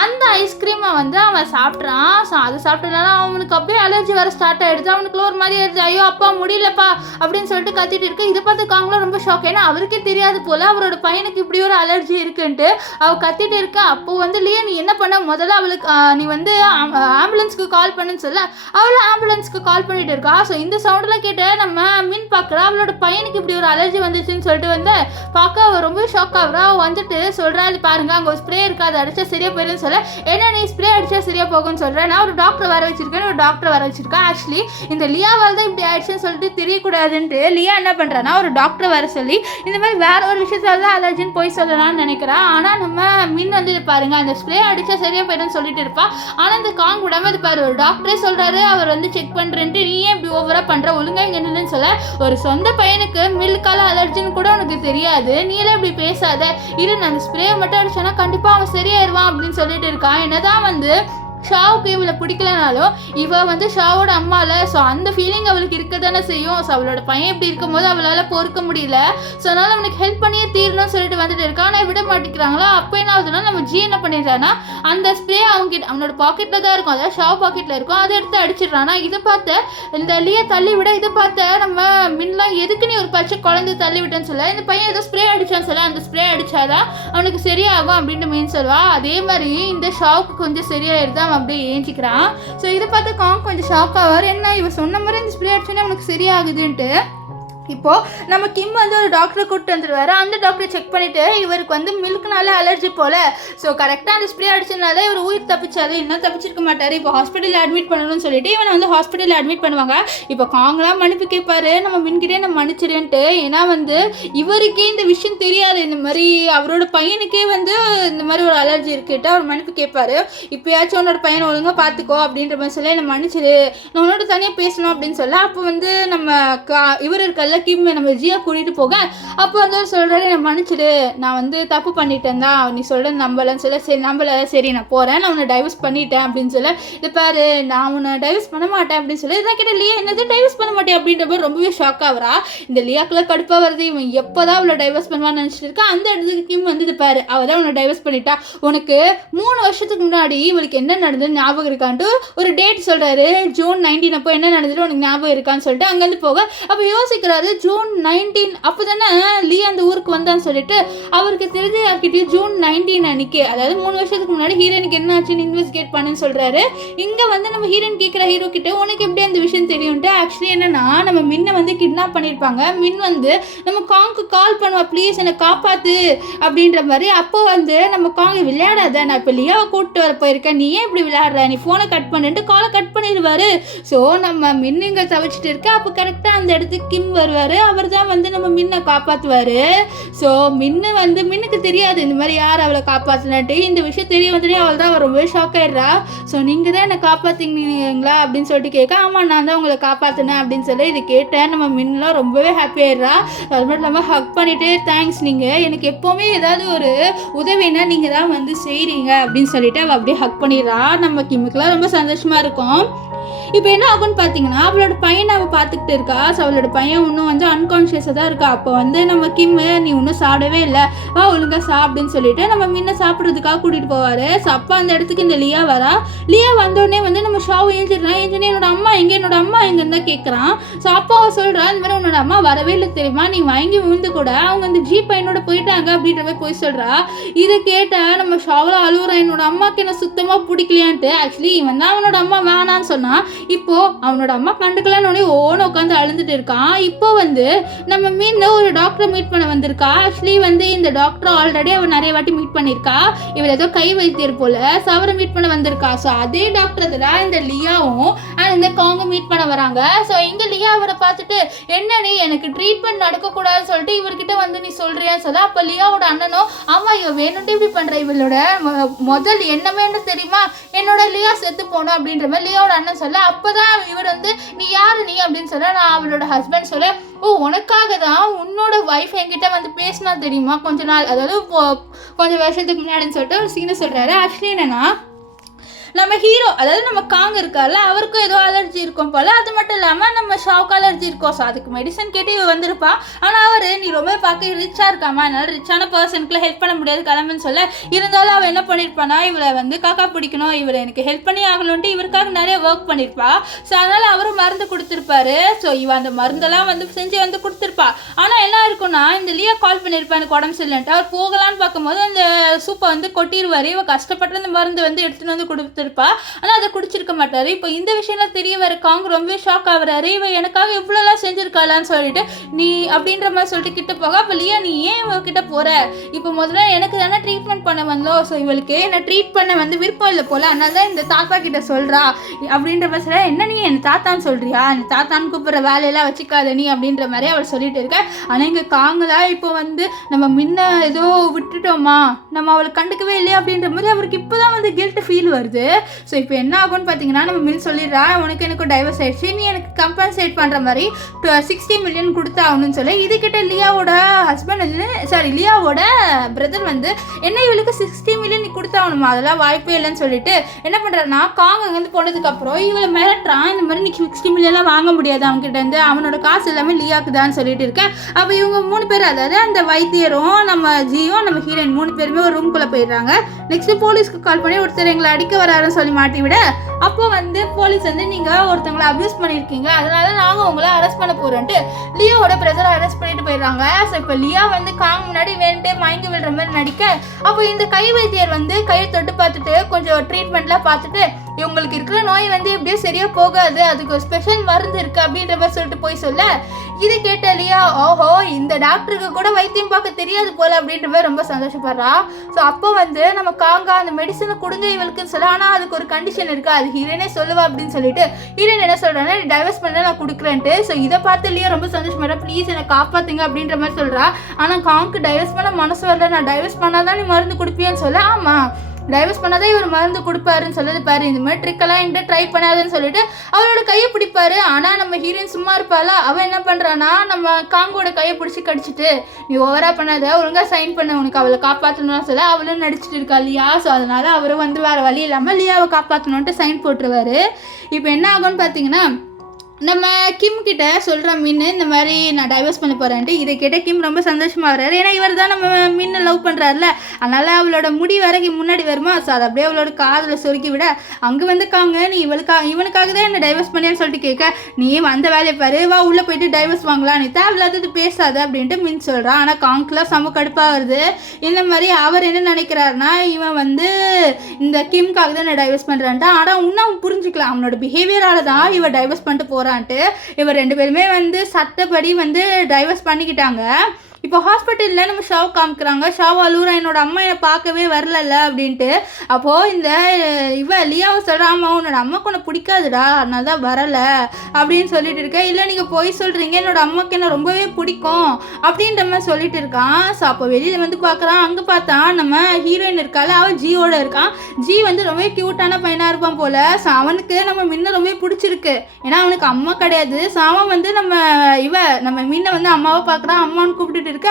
அந்த ஐஸ்கிரீமை வந்து அவன் சாப்பிட்றான். ஸோ அதை சாப்பிட்டனால அவனுக்கு அப்படியே அலர்ஜி வர ஸ்டார்ட் ஆகிடுது. அவனுக்குள்ள ஒரு மாதிரி ஆயிடுது, ஐயோ அப்பா முடியலப்பா அப்படின்னு சொல்லிட்டு கத்திட்டு இருக்கு. இதை பார்த்து காங்கலாம் ரொம்ப ஷாக், ஏன்னா அவருக்கே தெரியாது போல் அவரோட பையனுக்கு இப்படி ஒரு அலர்ஜி இருக்குன்ட்டு. அவள் கத்திட்டு இருக்க. அப்போ வந்து லியா நீ என்ன பண்ண, முதல்ல அவளுக்கு நீ வந்து ஆம்புலன்ஸ்க்கு கால் பண்ணுன்னு சொல்ல அவளை ஆம்புலன்ஸ்க்கு கால் பண்ணிட்டு இருக்கா. ஸோ இந்த சவுண்டெலாம் கேட்டு நம்ம மின் பார்க்குறா, அவளோட பையனுக்கு இப்படி ஒரு அலர்ஜி வந்துச்சுன்னு சொல்லிட்டு வந்து பார்க்க அவள் ரொம்ப ஷாக் ஆகுறா. வந்துட்டு சொல்கிறா, இது பாருங்க அங்கே ஒரு ஸ்ப்ரே இருக்காது, அடிச்சா சரியாக போயிடுன்னு சொல்ல, ஏன்னா நீ ஸ்ப்ரே அடிச்சா சரியாக போகும்னு சொல்கிறேன், நான் ஒரு டாக்டர் வர வச்சிருக்கேன், ஒரு டாக்டர் வர வச்சிருக்கேன். ஆக்சுவலி இந்த லியாவால் தான் இப்படி ஆயிடுச்சுன்னு சொல்லிட்டு தெரியக்கூடாதுன்ட்டு லியா என்ன பண்ணுறான்னா ஒரு டாக்டர் வர சொல்லி இந்த மாதிரி வேற ஒரு விஷயத்தால தான் அலர்ஜின்னு போய் சொல்லலாம்னு நினைக்கிறான். ஆனால் நம்ம மின் வந்து பாருங்க அந்த ஸ்ப்ரே அடித்தா சரியாக போயிடும்னு சொல்லிட்டு இருப்பா. ஆனால் இந்த காங் விடாமல் இது பாரு, ஒரு டாக்டரே சொல்கிறாரு அவர் வந்து செக் பண்ணுறேன்ட்டு, நீ ஏன் இப்படி ஓவராக பண்ணுற, ஒழுங்காக இங்கே நின்றுன்னு சொல்ல, ஒரு சொந்த பையனுக்கு மில்கால அலர்ஜின்னு கூட உனக்கு தெரியாது, நீலாம் இப்படி பேசாத, இரு நான் அந்த ஸ்ப்ரே மட்டும் அடிச்சோன்னா கண்டிப்பாக அவன் சரியாயிருவான் அப்படின்னு சொல்லிட்டு இருக்கான். என்னதான் வந்து ஷாவுக்கு இவளை பிடிக்கலனாலும் இவ வந்து ஷாவோட அம்மால, ஸோ அந்த ஃபீலிங் அவளுக்கு இருக்க தானே செய்யும். ஸோ அவளோட பையன் இப்படி இருக்கும்போது அவளால் பொறுக்க முடியல. ஸோ அதனால் அவனுக்கு ஹெல்ப் பண்ணியே தீரணும்னு சொல்லிட்டு வந்துட்டு இருக்கா. ஆனால் விட மாட்டேங்கிறாங்களா. அப்போ என்ன ஆகுதுன்னா நம்ம ஜி என்ன பண்ணிடுறான்னா அந்த ஸ்ப்ரே அவனோட பாக்கெட்டில் தான் இருக்கும், அதாவது ஷாவ் பாக்கெட்டில் இருக்கும், அதை எடுத்து அடிச்சிடுறானா. இதை பார்த்த இந்த லியை தள்ளி விட, இதை பார்த்த நம்ம மின்லாம் எதுக்கு நீ ஒரு பச்சை குழந்தை தள்ளி விட்டேன்னு சொல்ல, இந்த பையன் ஏதோ ஸ்ப்ரே அடிச்சான்னு சொல்ல, அந்த ஸ்ப்ரே அடிச்சாதான் அவனுக்கு சரியாகும் அப்படின்ட்டு மீன் சொல்வா. அதே மாதிரி இந்த ஷாவுக்கு கொஞ்சம் சரியாயிருதான் அப்படியே ஏஞ்சிக்கிறான். ஸோ இதை பார்த்து காங் கொஞ்சம் ஷாக் ஆவார். என்ன இவ சொன்ன மாதிரி இந்த ஸ்ப்ரே அடிச்சோன்னே அவனுக்கு சரியாகுதுன்ட்டு. இப்போது நம்ம கிம் வந்து ஒரு டாக்டரை கூப்பிட்டு வந்துடுவார். அந்த டாக்டரை செக் பண்ணிவிட்டு இவருக்கு வந்து மில்க்னால அலர்ஜி போல், ஸோ கரெக்டாக அந்த ஸ்ப்ரே அடிச்சதுனால இவர் உயிர் தப்பிச்சாரு, இன்னும் தப்பிச்சிருக்க மாட்டார். இப்போ ஹாஸ்பிட்டலில் அட்மிட் பண்ணணும்னு சொல்லிட்டு இவனை வந்து ஹாஸ்பிட்டலில் அட்மிட் பண்ணுவாங்க. இப்போ காங்கெலாம் மன்னிப்பு கேட்பாரு, நம்ம மின்கிட்டே நம்ம மன்னிச்சிடுன்ட்டு. ஏன்னா வந்து இவருக்கே இந்த விஷயம் தெரியாது, இந்த மாதிரி அவரோட பையனுக்கே வந்து இந்த மாதிரி ஒரு அலர்ஜி இருக்குட்டு அவர் மன்னிப்பு கேட்பாரு. இப்போயாச்சும் உன்னோட பையனை ஒழுங்காக பார்த்துக்கோ அப்படின்ற மாதிரி சொல்ல, என்னை மன்னிச்சிடு, நான் உன்னோட தனியாக பேசணும் அப்படின்னு சொல்ல, அப்போ வந்து நம்ம இவர் இருக்கல கிம் நம்ம ஜியா கூட்டிகிட்டு போக, அப்போ வந்து சொல்கிறாரு என்னை மன்னிச்சிடு, நான் வந்து தப்பு பண்ணிட்டேன் தான், நீ சொல்கிறது நம்பலன்னு சொல்ல, சரி நம்பலை, சரி நான் போகிறேன், நான் உன்னை டைவர்ஸ் பண்ணிட்டேன் அப்படின்னு சொல்ல, இது பாரு நான் உன்னை டைவர்ஸ் பண்ண மாட்டேன் அப்படின்னு சொல்லி, இதான் கிட்ட லியா என்னது டைவர்ஸ் பண்ண மாட்டேன் அப்படின்ற மாதிரி ரொம்பவே ஷாக் ஆகிறா. இந்த லியாக்குள்ள கடுப்பாக வருது, இவன் எப்போ தான் அவளை டைவர்ஸ் பண்ணுவான்னு நினச்சிட்டு இருக்கா. அந்த இடத்துக்கு கிம் வந்து இது பாரு அவள் தான் உன்னை டைவர்ஸ் பண்ணிட்டா, உனக்கு 3 வருஷத்துக்கு முன்னாடி இவளுக்கு என்ன நடந்தது ஞாபகம் இருக்கான்ட்டு ஒரு டேட் சொல்கிறாரு. ஜூன் 19 அப்போ என்ன நடந்தது உனக்கு ஞாபகம் இருக்கான்னு சொல்லிட்டு அங்கேருந்து போக, அப்போ யோசிக்கிறாரு ஜூன் 19 அப்போ தானே லியா அந்த ஊருக்கு வந்தான்னு சொல்லிட்டு அவருக்கு தெரிஞ்ச யார்கிட்டயும் ஜூன் 19 அன்னைக்கு, அதாவது 3 வருஷத்துக்கு முன்னாடி ஹீரோனுக்கு என்ன ஆச்சுன்னு இன்வெஸ்டிகேட் பண்ணுன்னு சொல்கிறாரு. இங்கே வந்து நம்ம ஹீரோன் கேட்குற ஹீரோ கிட்ட உனக்கு எப்படி அந்த விஷயம் தெரியும்ட்டு. ஆக்சுவலி என்னன்னா நம்ம மின்னை வந்து கிட்னாப் பண்ணியிருப்பாங்க. மின் வந்து நம்ம காங்க்கு கால் பண்ணுவா, ப்ளீஸ் என்னை காப்பாற்று அப்படின்ற மாதிரி. அப்போ வந்து நம்ம காங்க விளையாடாத, நான் இப்போ லியாவை கூப்பிட்டு வர போயிருக்கேன், நீ ஏன் இப்படி விளையாடுற, நீ ஃபோனை கட் பண்ணிட்டு காலை கட் பண்ணிடுவாரு. ஸோ நம்ம மின்னு இங்கே தவிச்சிட்டு இருக்க, அப்போ கரெக்டாக அந்த இடத்துக்கு கிம் வருவார். அவர் தான் வந்து நம்ம மின்னை காப்பாற்றுவார். ஸோ மின்னுக்கு தெரியாது இந்த மாதிரி யார் அவளை காப்பாற்றினாட்டு. இந்த விஷயம் தெரிய வந்துட்டு அவள் தான் அவர் ரொம்பவே ஷாக் ஆயிடுறா. ஸோ நீங்கள் தான் என்னை காப்பாற்றிங்களா அப்படின்னு சொல்லிட்டு கேட்க, ஆமாம் நான் தான் உங்களை காப்பாற்றினேன் அப்படின்னு சொல்லி இது கேட்டேன். நம்ம மின்லாம் ரொம்பவே ஹாப்பி ஆயிடுறா. அது மட்டும் இல்லாமல் ஹக் பண்ணிவிட்டு தேங்க்ஸ், நீங்கள் எனக்கு எப்போவுமே ஏதாவது ஒரு உதவினா நீங்கள் தான் வந்து செய்கிறீங்க அப்படின்னு சொல்லிட்டு அவள் அப்படியே ஹக் பண்ணிடுறா. நம்ம கிம்முக்கெலாம் ரொம்ப சந்தோஷமாக இருக்கும். இப்போ என்ன ஆகும்னு பார்த்தீங்கன்னா அவளோட பையனை அவள் பார்த்துக்கிட்டு இருக்கா. ஸோ அவளோட பையன் இன்னும் வந்து அன்கான்ஷியஸாக தான் இருக்கா. அப்போ வந்து நம்ம கிம் நீ இன்னும் சாப்பிடவே இல்லை, வா ஒழுங்காக சாப்பிடுன்னு சொல்லிட்டு நம்ம முன்ன சாப்பிட்றதுக்காக கூட்டிகிட்டு போவார். ஸோ அப்போ அந்த இடத்துக்கு இந்த லியா வரா. லியா வந்தோடனே வந்து நம்ம ஷாவை ஏஞ்சிடுறான். ஏஞ்சோடனே என்னோட அம்மா எங்கன்னு தான் கேட்குறான். ஸோ அப்போ அவள் சொல்கிறா, இந்த மாதிரி உன்னோட அம்மா வரவே இல்லை தெரியுமா, நீ வாங்கி விழுந்து கூட அவங்க அந்த ஜி பையனோட போயிட்டாங்க அப்படின்ற மாதிரி போய் சொல்கிறா. இதை கேட்டால் நம்ம ஷாவில் அழுகுறா, என்னோட அம்மாவுக்கு என்ன சுத்தமாக பிடிக்கலையான்ட்டு. ஆக்சுவலி இவன் தான் அவனோட அம்மா வேணான்னு சொன்னான். இப்போ அவனோட அம்மா கண்டுக்கலான்னு ஓன உட்காந்து அழுந்துட்டு இருக்கான். இப்போ வந்து நம்ம மீன் ஒரு டாக்டரை மீட் பண்ண வந்திருக்கா. ஆக்சுவலி வந்து இந்த டாக்டர் ஆல்ரெடி அவன் நிறைய வாட்டி மீட் பண்ணியிருக்கா. இவர் ஏதோ கை வைத்தியர் போல. ஸோ அவரை மீட் பண்ண வந்திருக்கா. ஸோ அதே டாக்டர் தான் இந்த லியாவும் இந்த காங்க மீட் பண்ண வராங்க. ஸோ இங்கே லியா அவரை பார்த்துட்டு, என்ன நீ எனக்கு ட்ரீட்மெண்ட் நடக்கக்கூடாதுன்னு சொல்லிட்டு இவர்கிட்ட வந்து நீ சொல்றியான்னு சொல்ல, அப்போ லியாவோட அண்ணனும், ஆமாம் இவ வேணும்ட்டு இப்படி பண்ணுற, இவளோட முதல் என்னமே என்ன தெரியுமா, என்னோட லியா செத்து போனோம் அப்படின்ற மாதிரி லியாவோட அண்ணன் சொல்ல, அப்போதான் இவர் வந்து நீ யாரு நீ அப்படின்னு சொல்ல, நான் அவளோட ஹஸ்பண்ட் சொல்ல, ஓ உனக்காக தான் உன்னோட ஒய்ஃப் என்கிட்ட வந்து பேசினா தெரியுமா கொஞ்ச நாள், அதாவது கொஞ்சம் வருஷத்துக்கு முன்னாடின்னு சொல்லிட்டு ஒரு சீனை சொல்கிறாரு. ஆக்சுவலி என்னன்னா நம்ம ஹீரோ, அதாவது நம்ம காங்க இருக்கார்ல, அவருக்கும் ஏதோ அலர்ஜி இருக்கும் போல். அது மட்டும் இல்லாமல் நம்ம ஷாவுக்கு அலர்ஜி இருக்கும். ஸோ அதுக்கு மெடிசன் கேட்டு இவ வந்திருப்பா. ஆனால் அவர் நீ ரொம்ப பார்க்க ரிச்சாக இருக்காமா, அதனால ரிச்சான பர்சனுக்குலாம் ஹெல்ப் பண்ண முடியாது கிளம்புன்னு சொல்ல, இருந்தாலும் அவள் என்ன பண்ணியிருப்பானா, இவளை வந்து காக்கா பிடிக்கணும், இவரை எனக்கு ஹெல்ப் பண்ணி ஆகணுன்ட்டு இவருக்காக நிறைய ஒர்க் பண்ணியிருப்பா. ஸோ அதனால் அவரும் மருந்து கொடுத்துருப்பாரு. ஸோ இவன் அந்த மருந்தெல்லாம் வந்து செஞ்சு வந்து கொடுத்துருப்பா. ஆனால் என்ன இருக்குன்னா, இந்த லியா கால் பண்ணியிருப்பா எனக்கு உடம்பு சரியில்லைன்ட்டு. அவர் போகலான்னு பார்க்கும்போது அந்த சூப்பை வந்து கொட்டிடுவார். இவன் கஷ்டப்பட்டு அந்த மருந்து வந்து எடுத்துகிட்டு வந்து கொடுத்து கொடுத்துருப்பா, ஆனால் அதை குடிச்சிருக்க மாட்டார். இப்போ இந்த விஷயம்லாம் தெரிய வர காங் ரொம்ப ஷாக் ஆகுறாரு. இவன் எனக்காக இவ்வளோலாம் செஞ்சுருக்காளான்னு சொல்லிட்டு நீ அப்படின்ற மாதிரி சொல்லிட்டு கிட்ட போக, அப்போ லியா நீ ஏன் இவகிட்ட போகிற, இப்போ முதல்ல எனக்கு தானே ட்ரீட்மெண்ட் பண்ண வந்தோம், ஸோ இவளுக்கு என்னை ட்ரீட் பண்ண வந்து விருப்பம் இல்லை போல், அதனால தான் இந்த தாத்தா கிட்ட சொல்கிறா அப்படின்ற மாதிரி சொல்ல, என்ன நீ என் தாத்தான்னு சொல்கிறியா, என் தாத்தான்னு கூப்பிட்ற வேலையெல்லாம் வச்சுக்காத நீ அப்படின்ற மாதிரி அவள் சொல்லிட்டு இருக்க. ஆனால் இங்கே காங்கலா இப்போ வந்து நம்ம முன்ன ஏதோ விட்டுட்டோமா, நம்ம அவளை கண்டுக்கவே இல்லையா அப்படின்ற மாதிரி அவருக்கு இப்போ தான் வந்து கில்ட் ஃபீல் வருது. ஸோ இப்போ என்ன ஆகும்னு பார்த்தீங்கன்னா நம்ம மில் சொல்லிடுறா, உனக்கு எனக்கு டைவர்ஸ் ஆயிடுச்சு, நீ எனக்கு கம்பன்சேட் பண்ணுற மாதிரி 60 மில்லியன் கொடுத்தாகணும்னு சொல்லி இதுக்கிட்ட லியாவோட ஹஸ்பண்ட் லியாவோட பிரதர் வந்து என்ன இவளுக்கு 60 மில்லியன் நீ கொடுத்தாகணுமா, அதெல்லாம் வாய்ப்பே இல்லைன்னு சொல்லிட்டு என்ன பண்ணுறாருனா காங் அங்கேருந்து போனதுக்கப்புறம் இவளை மிரட்டுறான், இந்த மாதிரி நீ 60 மில்லியன்லாம் வாங்க முடியாது அவங்ககிட்ட இருந்து, அவனோட காசு எல்லாமே லியாக்கு தான் சொல்லிட்டு இருக்கேன். அப்போ இவங்க 3 பேர், அதாவது அந்த வைத்தியரும் நம்ம ஜியும் நம்ம ஹீரோயின் 3 பேருமே ஒரு ரூம்குள்ளே போயிடுறாங்க. நெக்ஸ்ட் போலீஸ்க்கு கால் பண்ணி ஒருத்தர் எங்களை அடிக்க வராருன்னு சொல்லி மாட்டி விட, அப்போ வந்து போலீஸ் வந்து நீங்கள் ஒருத்தவங்களை அப்யூஸ் பண்ணியிருக்கீங்க, அதனால நாங்கள் உங்களை அரெஸ்ட் பண்ண போகிறோன்ட்டு லியோவோட பிரதரை அரெஸ்ட் பண்ணிட்டு போயிடுறாங்க. ஸோ இப்போ லியா வந்து காங் முன்னாடி வேண்டே மயங்கி விடுற மாதிரி நடிக்க, அப்போ இந்த கை வைத்தியர் வந்து கையை தொட்டு பார்த்துட்டு கொஞ்சம் ட்ரீட்மெண்ட்லாம் பார்த்துட்டு இவங்களுக்கு இருக்கிற நோய் வந்து எப்படியோ சரியா போகாது, அதுக்கு ஒரு ஸ்பெஷல் மருந்து இருக்கு அப்படின்ற மாதிரி சொல்லிட்டு போய் சொல்ல, இது கேட்ட லியா ஓஹோ இந்த டாக்டருக்கு கூட வைத்தியம் பார்க்க தெரியாது போல அப்படின்ற மாதிரி ரொம்ப சந்தோஷப்படுறா. ஸோ அப்போ வந்து நம்ம காங்கா அந்த மெடிசனை கொடுங்க இவளுக்குன்னு சொல்ல, ஆனால் அதுக்கு ஒரு கண்டிஷன் இருக்கு, அது ஹீரோனே சொல்லுவா அப்படின்னு சொல்லிட்டு ஹீரோயின் என்ன சொல்றாங்கன்னா டைவர்ஸ் பண்ண நான் கொடுக்குறேன்ட்டு. ஸோ இதை பார்த்து லியா ரொம்ப சந்தோஷப்படுறா, ப்ளீஸ் என்னை காப்பாத்துங்க அப்படின்ற மாதிரி சொல்றா. ஆனால் காங்க்கு டைவர்ஸ் பண்ண மனசு வரல, நான் டைவர்ஸ் பண்ணாதான் நீ மருந்து கொடுப்பியான்னு சொல்ல, ஆமா டைவர்ஸ் பண்ணாதான் இவர் மருந்து கொடுப்பாருன்னு சொல்லுது பாரு, இந்த மாதிரி ட்ரிக்கெல்லாம் என்கிட்ட ட்ரை பண்ணாதுன்னு சொல்லிட்டு அவரோட கையை பிடிப்பாரு. ஆனால் நம்ம ஹீரோயின் சும்மா இருப்பாளா, அவன் என்ன பண்ணுறான்னா நம்ம காங்கோட கையை பிடிச்சி கடிச்சிட்டு நீ ஓவரா பண்ணாத ஒழுங்காக சைன் பண்ண உனக்கு அவளை காப்பாற்றணும்னு சொல்ல அவளும் நடிச்சிட்டு இருக்கா லியா. ஸோ அதனால அவரும் வந்து வேறு வழி இல்லாமல் லியாவை காப்பாற்றணுன்ட்டு சைன் போட்டுருவாரு. இப்போ என்ன ஆகும்னு பார்த்தீங்கன்னா நம்ம கிம் கிட்ட சொல்கிற மீன் இந்த மாதிரி நான் டைவர்ஸ் பண்ண போகிறேன்ட்டு. இதை கேட்ட கிம் ரொம்ப சந்தோஷமாக வர்றாரு, ஏன்னா இவர் தான் நம்ம மீனை லவ் பண்ணுறாருல, அதனால் அவளோட முடி வரைக்கும் முன்னாடி வருமா, ஸோ அதை அப்படியே அவளோட காதில் சொருக்கி விட அங்கே வந்துக்காங்க நீ இவனுக்காக தான் என்ன டைவர்ஸ் பண்ணியான்னு சொல்லிட்டு கேட்க, நீ அந்த வேலையை பாரு வா உள்ளே போயிட்டு டைவர்ஸ் வாங்கலாம், நீ தேவையில்லாதது பேசாத அப்படின்ட்டு மீன் சொல்கிறான். ஆனால் காங்க்லாம் செம கடுப்பாக வருது. இந்த மாதிரி அவர் என்ன நினைக்கிறாருன்னா இவன் வந்து இந்த கிம்காக தான் நான் டைவர்ஸ் பண்ணுறான்ட்டு, ஆனால் இன்னும் அவன் புரிஞ்சுக்கலாம் அவனோட பிஹேவியரால் தான் இவன் டைவர்ஸ் பண்ணிட்டு போகிறான். இவர் 2 பேருமே வந்து சட்டப்படி வந்து டைவர்ஸ் பண்ணிக்கிட்டாங்க. இப்போ ஹாஸ்பிட்டலில் நம்ம ஷாவ் காமிக்கிறாங்க, ஷாவ் அழுகுறா என்னோட அம்மா என்னை பார்க்கவே வரல அப்படின்ட்டு. அப்போது இந்த லியாவை சொல்கிறாமா உன்னோட அம்மாவுக்கு உன்னை பிடிக்காதுடா அதனால தான் வரலை அப்படின்னு சொல்லிட்டு இருக்கேன். இல்லை நீங்கள் போய் சொல்கிறீங்க என்னோட அம்மாவுக்கு என்ன ரொம்பவே பிடிக்கும் அப்படின்ற மாதிரி சொல்லிட்டு இருக்கான். ஸோ அப்போ வெளியில் வந்து பார்க்குறான், அங்கே பார்த்தா நம்ம ஹீரோயின் இருக்காள், அவள் ஜியோட இருக்கான். ஜி வந்து ரொம்பவே க்யூட்டான பையனாக இருப்பான் போல். ஸோ அவனுக்கு நம்ம முன்ன ரொம்பவே பிடிச்சிருக்கு, ஏன்னா அவனுக்கு அம்மா கிடையாது. ஸோ அவன் வந்து நம்ம முன்ன வந்து அம்மாவை பார்க்குறான், அம்மான்னு கூப்பிட்டுட்டு இருக்க.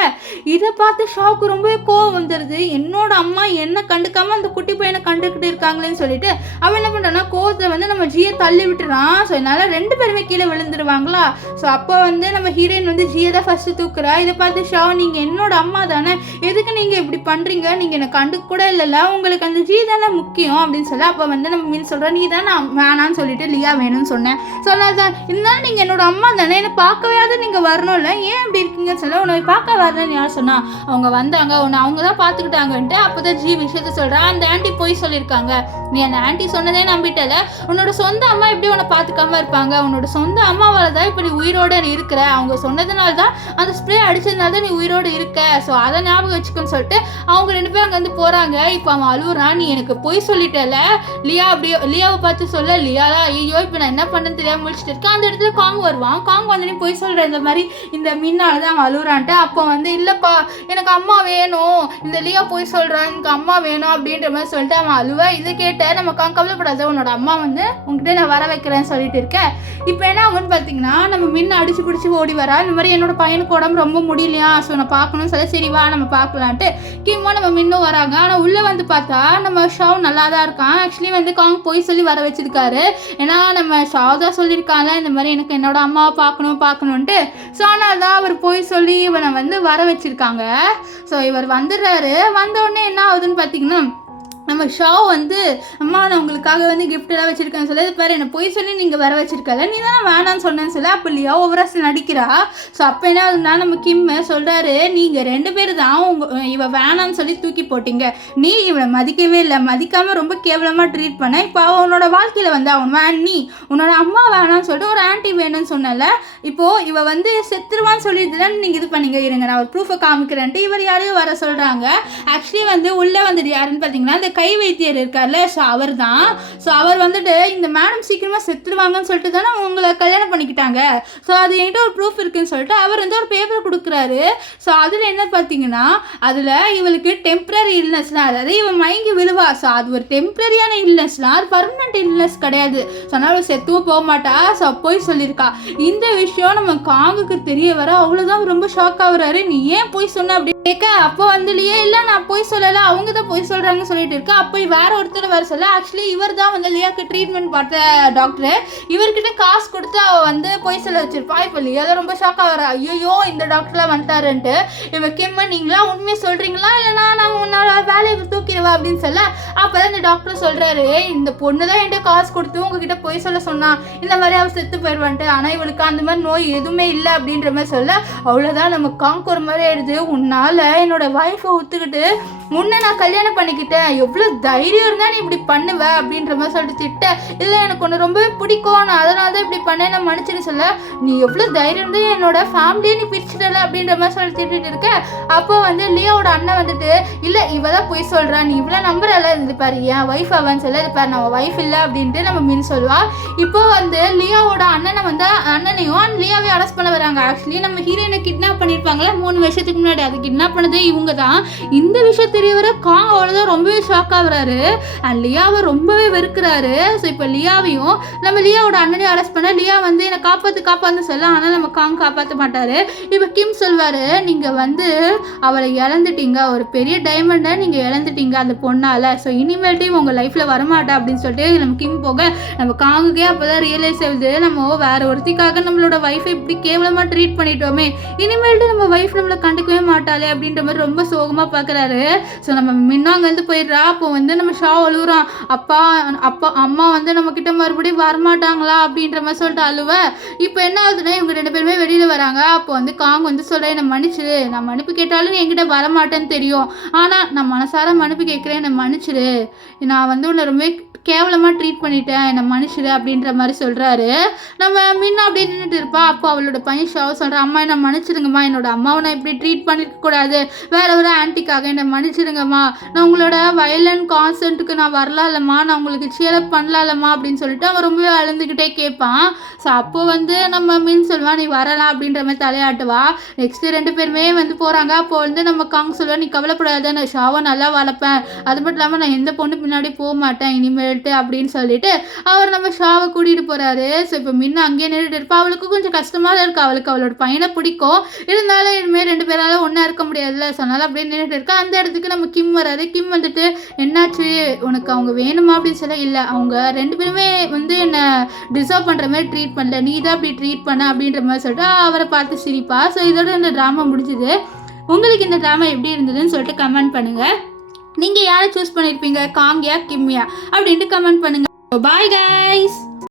இதை பார்த்து ஷாவுக்கு ரொம்பவே கோவம் வந்துடுது, என்னோட அம்மா என்ன கண்டுக்காம அந்த குட்டி பையனை கண்டுக்கிட்டு இருக்காங்களேன்னு சொல்லிட்டு அவன் என்ன பண்ணுறான்னா கோவத்தை வந்து நம்ம ஜியை தள்ளி விட்டுறான். ஸோ அதனால 2 பேருமே கீழே விழுந்துருவாங்களா. ஸோ அப்போ வந்து நம்ம ஹீரோயின் வந்து ஜியை தான் ஃபர்ஸ்ட் தூக்குறா. இதை பார்த்து ஷாவ் நீங்கள் என்னோட அம்மா தானே, எதுக்கு நீங்கள் இப்படி பண்ணுறீங்க, நீங்கள் என்னை கண்டுக்க கூட இல்லைல்ல, உங்களுக்கு அந்த ஜி தானே முக்கியம் அப்படின்னு சொல்ல, அப்போ வந்து நம்ம மீன் சொல்கிறேன் நீ தான் நான் வேணான்னு சொல்லிட்டு லியா வேணும்னு சொன்னேன். சொல்லாதான் இருந்தாலும் நீங்கள் என்னோட அம்மா தானே, என்னை பார்க்கவே நீங்கள் வரணும்ல, ஏன் இப்படி இருக்கீங்கன்னு சொல்ல, உன்னை பார்க்க வரலன்னு யார் சொன்னா, அவங்க வந்தாங்க உன்னை அவங்க தான் பார்த்துக்கிட்டாங்கன்ட்டு. அப்போ தான் ஜி விஷயத்த சொல்கிறேன், அந்த ஆண்டி போய் சொல்லியிருக்காங்க, நீ அந்த ஆண்டி சொன்னதே நம்பிட்டல, உன்னோட சொந்த அம்மா எப்படி உன்னை பார்த்துக்காம இருப்பாங்க, உன்னோட சொந்த அம்மாவால் தான் இப்போ நீ உயிரோடு இருக்கிற, அவங்க சொன்னதுனால தான் அந்த ஸ்ப்ரே அடிச்சதுனால தான் நீ உயிரோடு இருக்க, ஸோ அதை ஞாபகம் வச்சுக்கோன்னு சொல்லிட்டு அவங்க 2 பேரும் அங்கே வந்து போகிறாங்க. இப்போ அவன் அழுகுறான், நீ எனக்கு போய் சொல்லிட்டல லியா, அப்படியே லியாவை பார்த்து சொல்ல, லியாலா ஐயோ இப்போ நான் என்ன பண்ணேன்னு தெரியாமல் முடிச்சுட்டு இருக்கேன். அந்த இடத்துல காங் வருவான், காங் வந்து நீ போய் சொல்கிற இந்த மாதிரி இந்த மீனால தான் அவன் அழுகுறான்ட்டு. அப்போ வந்து இல்லைப்பா எனக்கு அம்மா வேணும், இந்த லியா போய் சொல்கிறான் எனக்கு அம்மா வேணும் அப்படின்ற மாதிரி சொல்லிட்டு அவன் அழுவா. இதை கேட்ட நம்ம காங் கவலைப்படாத, உன்னோட அம்மா வந்து உங்ககிட்ட நான் வர வைக்கிறேன்னு சொல்லிட்டு இருக்கேன். இப்போ என்ன ஆகுன்னு பார்த்தீங்கன்னா நம்ம முன்ன அடிச்சு பிடிச்சி ஓடி வரா, இந்த மாதிரி என்னோட பையனுக்கு உடம்பு ரொம்ப முடியலையா, ஸோ நான் பார்க்கணும்னு சொல்லி சரி வா நம்ம பார்க்கலான்ட்டு கிம்மா நம்ம முன்னும் வராங்க. ஆனால் உள்ளே வந்து பார்த்தா நம்ம ஷாவ் நல்லா தான் இருக்கான். ஆக்சுவலி வந்து காங் போய் சொல்லி வர வச்சிருக்காரு, ஏன்னா நம்ம ஷாவ் தான் சொல்லியிருக்காங்க இந்த மாதிரி எனக்கு என்னோட அம்மாவை பார்க்கணுன்ட்டு. ஸோ ஆனால் தான் அவர் போய் சொல்லி இவனை வந்து வர வச்சிருக்காங்க. ஸோ இவர் வந்துடுறாரு. வந்த உடனே என்ன ஆகுதுன்னு பார்த்தீங்கன்னா நம்ம ஷா வந்து அம்மா நான் உங்களுக்காக வந்து கிஃப்ட் எல்லாம் வச்சிருக்கேன்னு சொல்லி இது பாரு என்ன பொய் சொல்லி நீங்கள் வர வச்சிருக்கல நீ தானே வேணான்னு சொன்னேன்னு சொல்லி அப்போ இல்லையா ஓவராக நடிக்கிறா. ஸோ அப்போ என்ன ஆகுதுன்னா நம்ம கிம்மு சொல்கிறாரு நீங்கள் 2 பேர் தான் இவ வேணான்னு சொல்லி தூக்கி போட்டீங்க, நீ இவளை மதிக்கவே இல்லை, மதிக்காமல் ரொம்ப கேவலமாக ட்ரீட் பண்ண. இப்போ அவனோட வாழ்க்கையில் வந்து அவன் நீ உன்னோட அம்மா வேணான்னு சொல்லிட்டு ஒரு ஆன்ட்டி வேணும்னு சொன்னல, இப்போது இவ வந்து செத்துருவான்னு சொல்லிட்டு நீங்கள் இது பண்ணீங்க. இருங்க நான் ஒரு ப்ரூஃபை காமிக்கிறேன்ட்டு இவர் யாரையும் வர சொல்கிறாங்க. ஆக்சுவலி வந்து உள்ளே வந்துட்டு யாருன்னு பார்த்தீங்கன்னா இந்த கை வைத்தியர் இருக்கார்ல, ஸோ அவர் தான். ஸோ அவர் வந்துட்டு இந்த மேடம் சீக்கிரமாக செத்துருவாங்கன்னு சொல்லிட்டு தானே உங்களை கல்யாணம் பண்ணிக்கிட்டாங்க, ஸோ அது என்கிட்ட ஒரு ப்ரூஃப் இருக்குன்னு சொல்லிட்டு அவர் வந்து ஒரு பேப்பர் கொடுக்குறாரு. ஸோ அதில் என்ன பார்த்தீங்கன்னா அதில் இவளுக்கு டெம்ப்ரரி இல்னஸ்லாம், அதாவது இவன் மயங்கி விழுவா. ஸோ அது ஒரு டெம்ப்ரரியான இல்னஸ்லாம், அது பர்மனெண்ட் இல்னஸ் கிடையாது. ஸோ அதனால் செத்துவும் போக மாட்டா. ஸோ போய் சொல்லியிருக்கா. இந்த விஷயம் நம்ம காங்குக்கு தெரிய வர அவ்வளோதான் ரொம்ப ஷாக் ஆகுறாரு. நீ ஏன் போய் சொன்ன அப்படி கேட்க, அப்போ வந்து இல்லையே இல்லை நான் போய் சொல்லலை, அவங்க தான் போய் சொல்கிறாங்கன்னு சொல்லிட்டு இருக்கா. அப்போ வேற ஒருத்தர் வர சொல்ல, ஆக்சுவலி இவர் தான் வந்து லியாவுக்கு ட்ரீட்மெண்ட் பார்த்த டாக்டர், இவர்கிட்ட காசு கொடுத்து அவள் வந்து போய் சொல்ல வச்சிருப்பா. இப்போ லியா தான் ரொம்ப ஷாக் ஆகிறா. ஐயோ இந்த டாக்டர்லாம் வந்துட்டாருன்ட்டு. இவன் கிம்ம நீங்களா உண்மையை சொல்கிறீங்களா இல்லைனா நான் உன்னோட வேலையை தூக்கிடுவா அப்படின்னு சொல்ல, அப்போ தான் இந்த டாக்டர் சொல்கிறாரு இந்த பொண்ணு தான் என்கிட்ட காசு கொடுத்து உங்ககிட்ட போய் சொல்ல சொன்னா, இந்த மாதிரி அவள் செத்து போயிடுவான்ட்டு, ஆனால் இவளுக்கு அந்த மாதிரி நோய் எதுவுமே இல்லை அப்படின்ற மாதிரி சொல்ல, அவ்வளோதான் நம்ம காங்க் ஒரு மாதிரி ஆயிடுது. உன்னால் என்னோட வைஃபை ஒத்துக்கிட்டு முன்ன நான் கல்யாணம் பண்ணிக்கிட்டேன், எவ்வளோ தைரியம் இருந்தால் நீ இப்படி பண்ணுவ அப்படின்ற மாதிரி சொல்லிட்டு திட்ட. இல்லை எனக்கு ஒன்று ரொம்பவே பிடிக்கும், நான் அதனால தான் இப்படி பண்ணேன் நான் மன்னிச்சுன்னு சொல்ல, நீ எவ்வளோ தைரியம் இருந்தால் என்னோட ஃபேமிலியே நீ பிரிச்சுடல அப்படின்ற மாதிரி சொல்லி திட்டிட்டு இருக்க. அப்போ வந்து லியாவோட அண்ணன் வந்துட்டு இல்லை இவ தான் போய் சொல்கிறா, நீ இவ்வளோ நம்புறல, இது பாரு என் ஒய்ஃப் அவன் சொல்ல, இது பாரு நம்ம ஒய்ஃப் இல்லை அப்படின்ட்டு நம்ம மீன் சொல்லுவா. இப்போ வந்து லியாவோட அண்ணனையும் லியாவே அரெஸ்ட் பண்ண வராங்க. ஆக்சுவலி நம்ம ஹீரோயினை கிட்னாப் பண்ணியிருப்பாங்களே 3 வருஷத்துக்கு முன்னாடி, அது கிட்னாப் பண்ணதே இவங்க தான். இந்த விஷயம் தெரிய வர காங் அவ்வளோதான் ரொம்பவே ஷாக் ஆகுறாரு. அண்ட் லியாவை ரொம்பவே வெறுக்கிறாரு. ஸோ இப்போ லியாவையும் நம்ம லியாவோட அண்ணனையும் அரெஸ்ட் பண்ண, லியா வந்து என்னை காப்பாற்று சொல்ல, ஆனால் நம்ம காங் காப்பாற்ற மாட்டார். இப்போ கிம் சொல்வார் நீங்கள் வந்து அவளை இழந்துட்டீங்க, ஒரு பெரிய டைமண்டை நீங்கள் இழந்துட்டீங்க அந்த பொண்ணால், ஸோ இனிமேல்ட்டையும் உங்கள் லைஃப்பில் வரமாட்டா அப்படின்னு சொல்லிட்டு நம்ம கிம் போக நம்ம காங்குக்கே அப்போ தான் ரியலைஸ் ஆகுது நம்ம வேற ஒருத்திக்காக நம்மளோட வைஃபை இப்படி கேவலமாக ட்ரீட் பண்ணிட்டோமே, இனிமேல்ட்டு நம்ம வைஃப் நம்மளை கண்டுக்கவே மாட்டாளே அப்படின்ற மாதிரி ரொம்ப சோகமாக பார்க்குறாரு. ஸோ நம்ம முன்ன அங்கேருந்து போயிடுறா. அப்போ வந்து நம்ம ஷா அழுகுறான், அம்மா வந்து நம்மக்கிட்ட மறுபடியும் வரமாட்டாங்களா அப்படின்ற மாதிரி சொல்லிட்டு அழுவ. இப்போ என்ன ஆகுதுன்னா இவங்க 2 பேருமே வெளியில் வராங்க. அப்போ வந்து காங் வந்து சொல்கிறேன் என்னை மன்னிச்சிடு, நான் மன்னிப்பு கேட்டாலும் நீ என்கிட்ட வரமாட்டேன்னு தெரியும், ஆனால் நான் மனசார மன்னிப்பு கேட்குறேன், என்னை மன்னிச்சிடு, நான் வந்து உன்னை ரொம்ப கேவலமாக ட்ரீட் பண்ணிட்டேன், என்னை மனுஷரு அப்படின்ற மாதிரி சொல்கிறாரு. நம்ம முன்ன அப்படி நின்றுட்டு இருப்பா. அப்போ அவளோட பையன் ஷாவை சொல்கிறேன், அம்மா என்னை மன்னிச்சிடுங்கம்மா, என்னோட அம்மாவை நான் இப்படி ட்ரீட் பண்ணிருக்கக்கூடாது, வேற ஒரு ஆன்ட்டிக்காக என்னை மன்னிச்சிடுங்கம்மா, நான் உங்களோட வயலண்ட் கான்சர்ட்டுக்கு நான் வரலாம் இல்லைம்மா, நான் உங்களுக்கு சியரப் பண்ணலாம் இல்லைம்மா அப்படின்னு சொல்லிட்டு அவன் ரொம்பவே அழுந்துக்கிட்டே கேட்பான். ஸோ அப்போ வந்து நம்ம மீன் சொல்லுவா நீ வரலாம் அப்படின்ற மாதிரி தலையாட்டுவா. நெக்ஸ்ட்டு 2 பேருமே வந்து போகிறாங்க. அப்போ வந்து நம்ம காங் சொல்லுவா நீ கவலைப்படாத, நான் ஷாவை நல்லா வளர்ப்பேன், அது மட்டும் இல்லாமல் நான் எந்த பொண்ணு பின்னாடி போக மாட்டேன் இனிமேல் அப்படின்னு சொல்லிட்டு அவர் நம்ம ஷாவை கூட்டிட்டு போறாரு. ஸோ இப்போ முன்ன அங்கேயே நின்றுட்டு இருப்பா. அவளுக்கு கொஞ்சம் கஷ்டமா தான் இருக்கு, அவளுக்கு அவளோட பையனை பிடிக்கும், இருந்தாலும் இனிமேல் 2 பேரால ஒன்றா இருக்க முடியாதுல்ல, ஸோ அதனால அப்படியே நின்றுட்டு இருக்கா. அந்த இடத்துக்கு நம்ம கிம் வராரு. கிம் வந்துட்டு என்னாச்சு உனக்கு அவங்க வேணுமா அப்படின்னு சொல்ல, இல்லை அவங்க 2 பேருமே வந்து என்னை டிசர்வ் பண்ணுற மாதிரி ட்ரீட் பண்ணல, நீ தான் அப்படி ட்ரீட் பண்ண அப்படின்ற மாதிரி சொல்லிட்டு அவரை பார்த்து சிரிப்பா. ஸோ இதோட இந்த ட்ராமா முடிஞ்சுது. உங்களுக்கு இந்த ட்ராமா எப்படி இருந்ததுன்னு சொல்லிட்டு கமெண்ட் பண்ணுங்கள். நீங்கள் யாரை சூஸ் பண்ணியிருப்பீங்க, காங்கியா கிம்மியா அப்படின்ட்டு கமெண்ட் பண்ணுங்கள். Bye guys.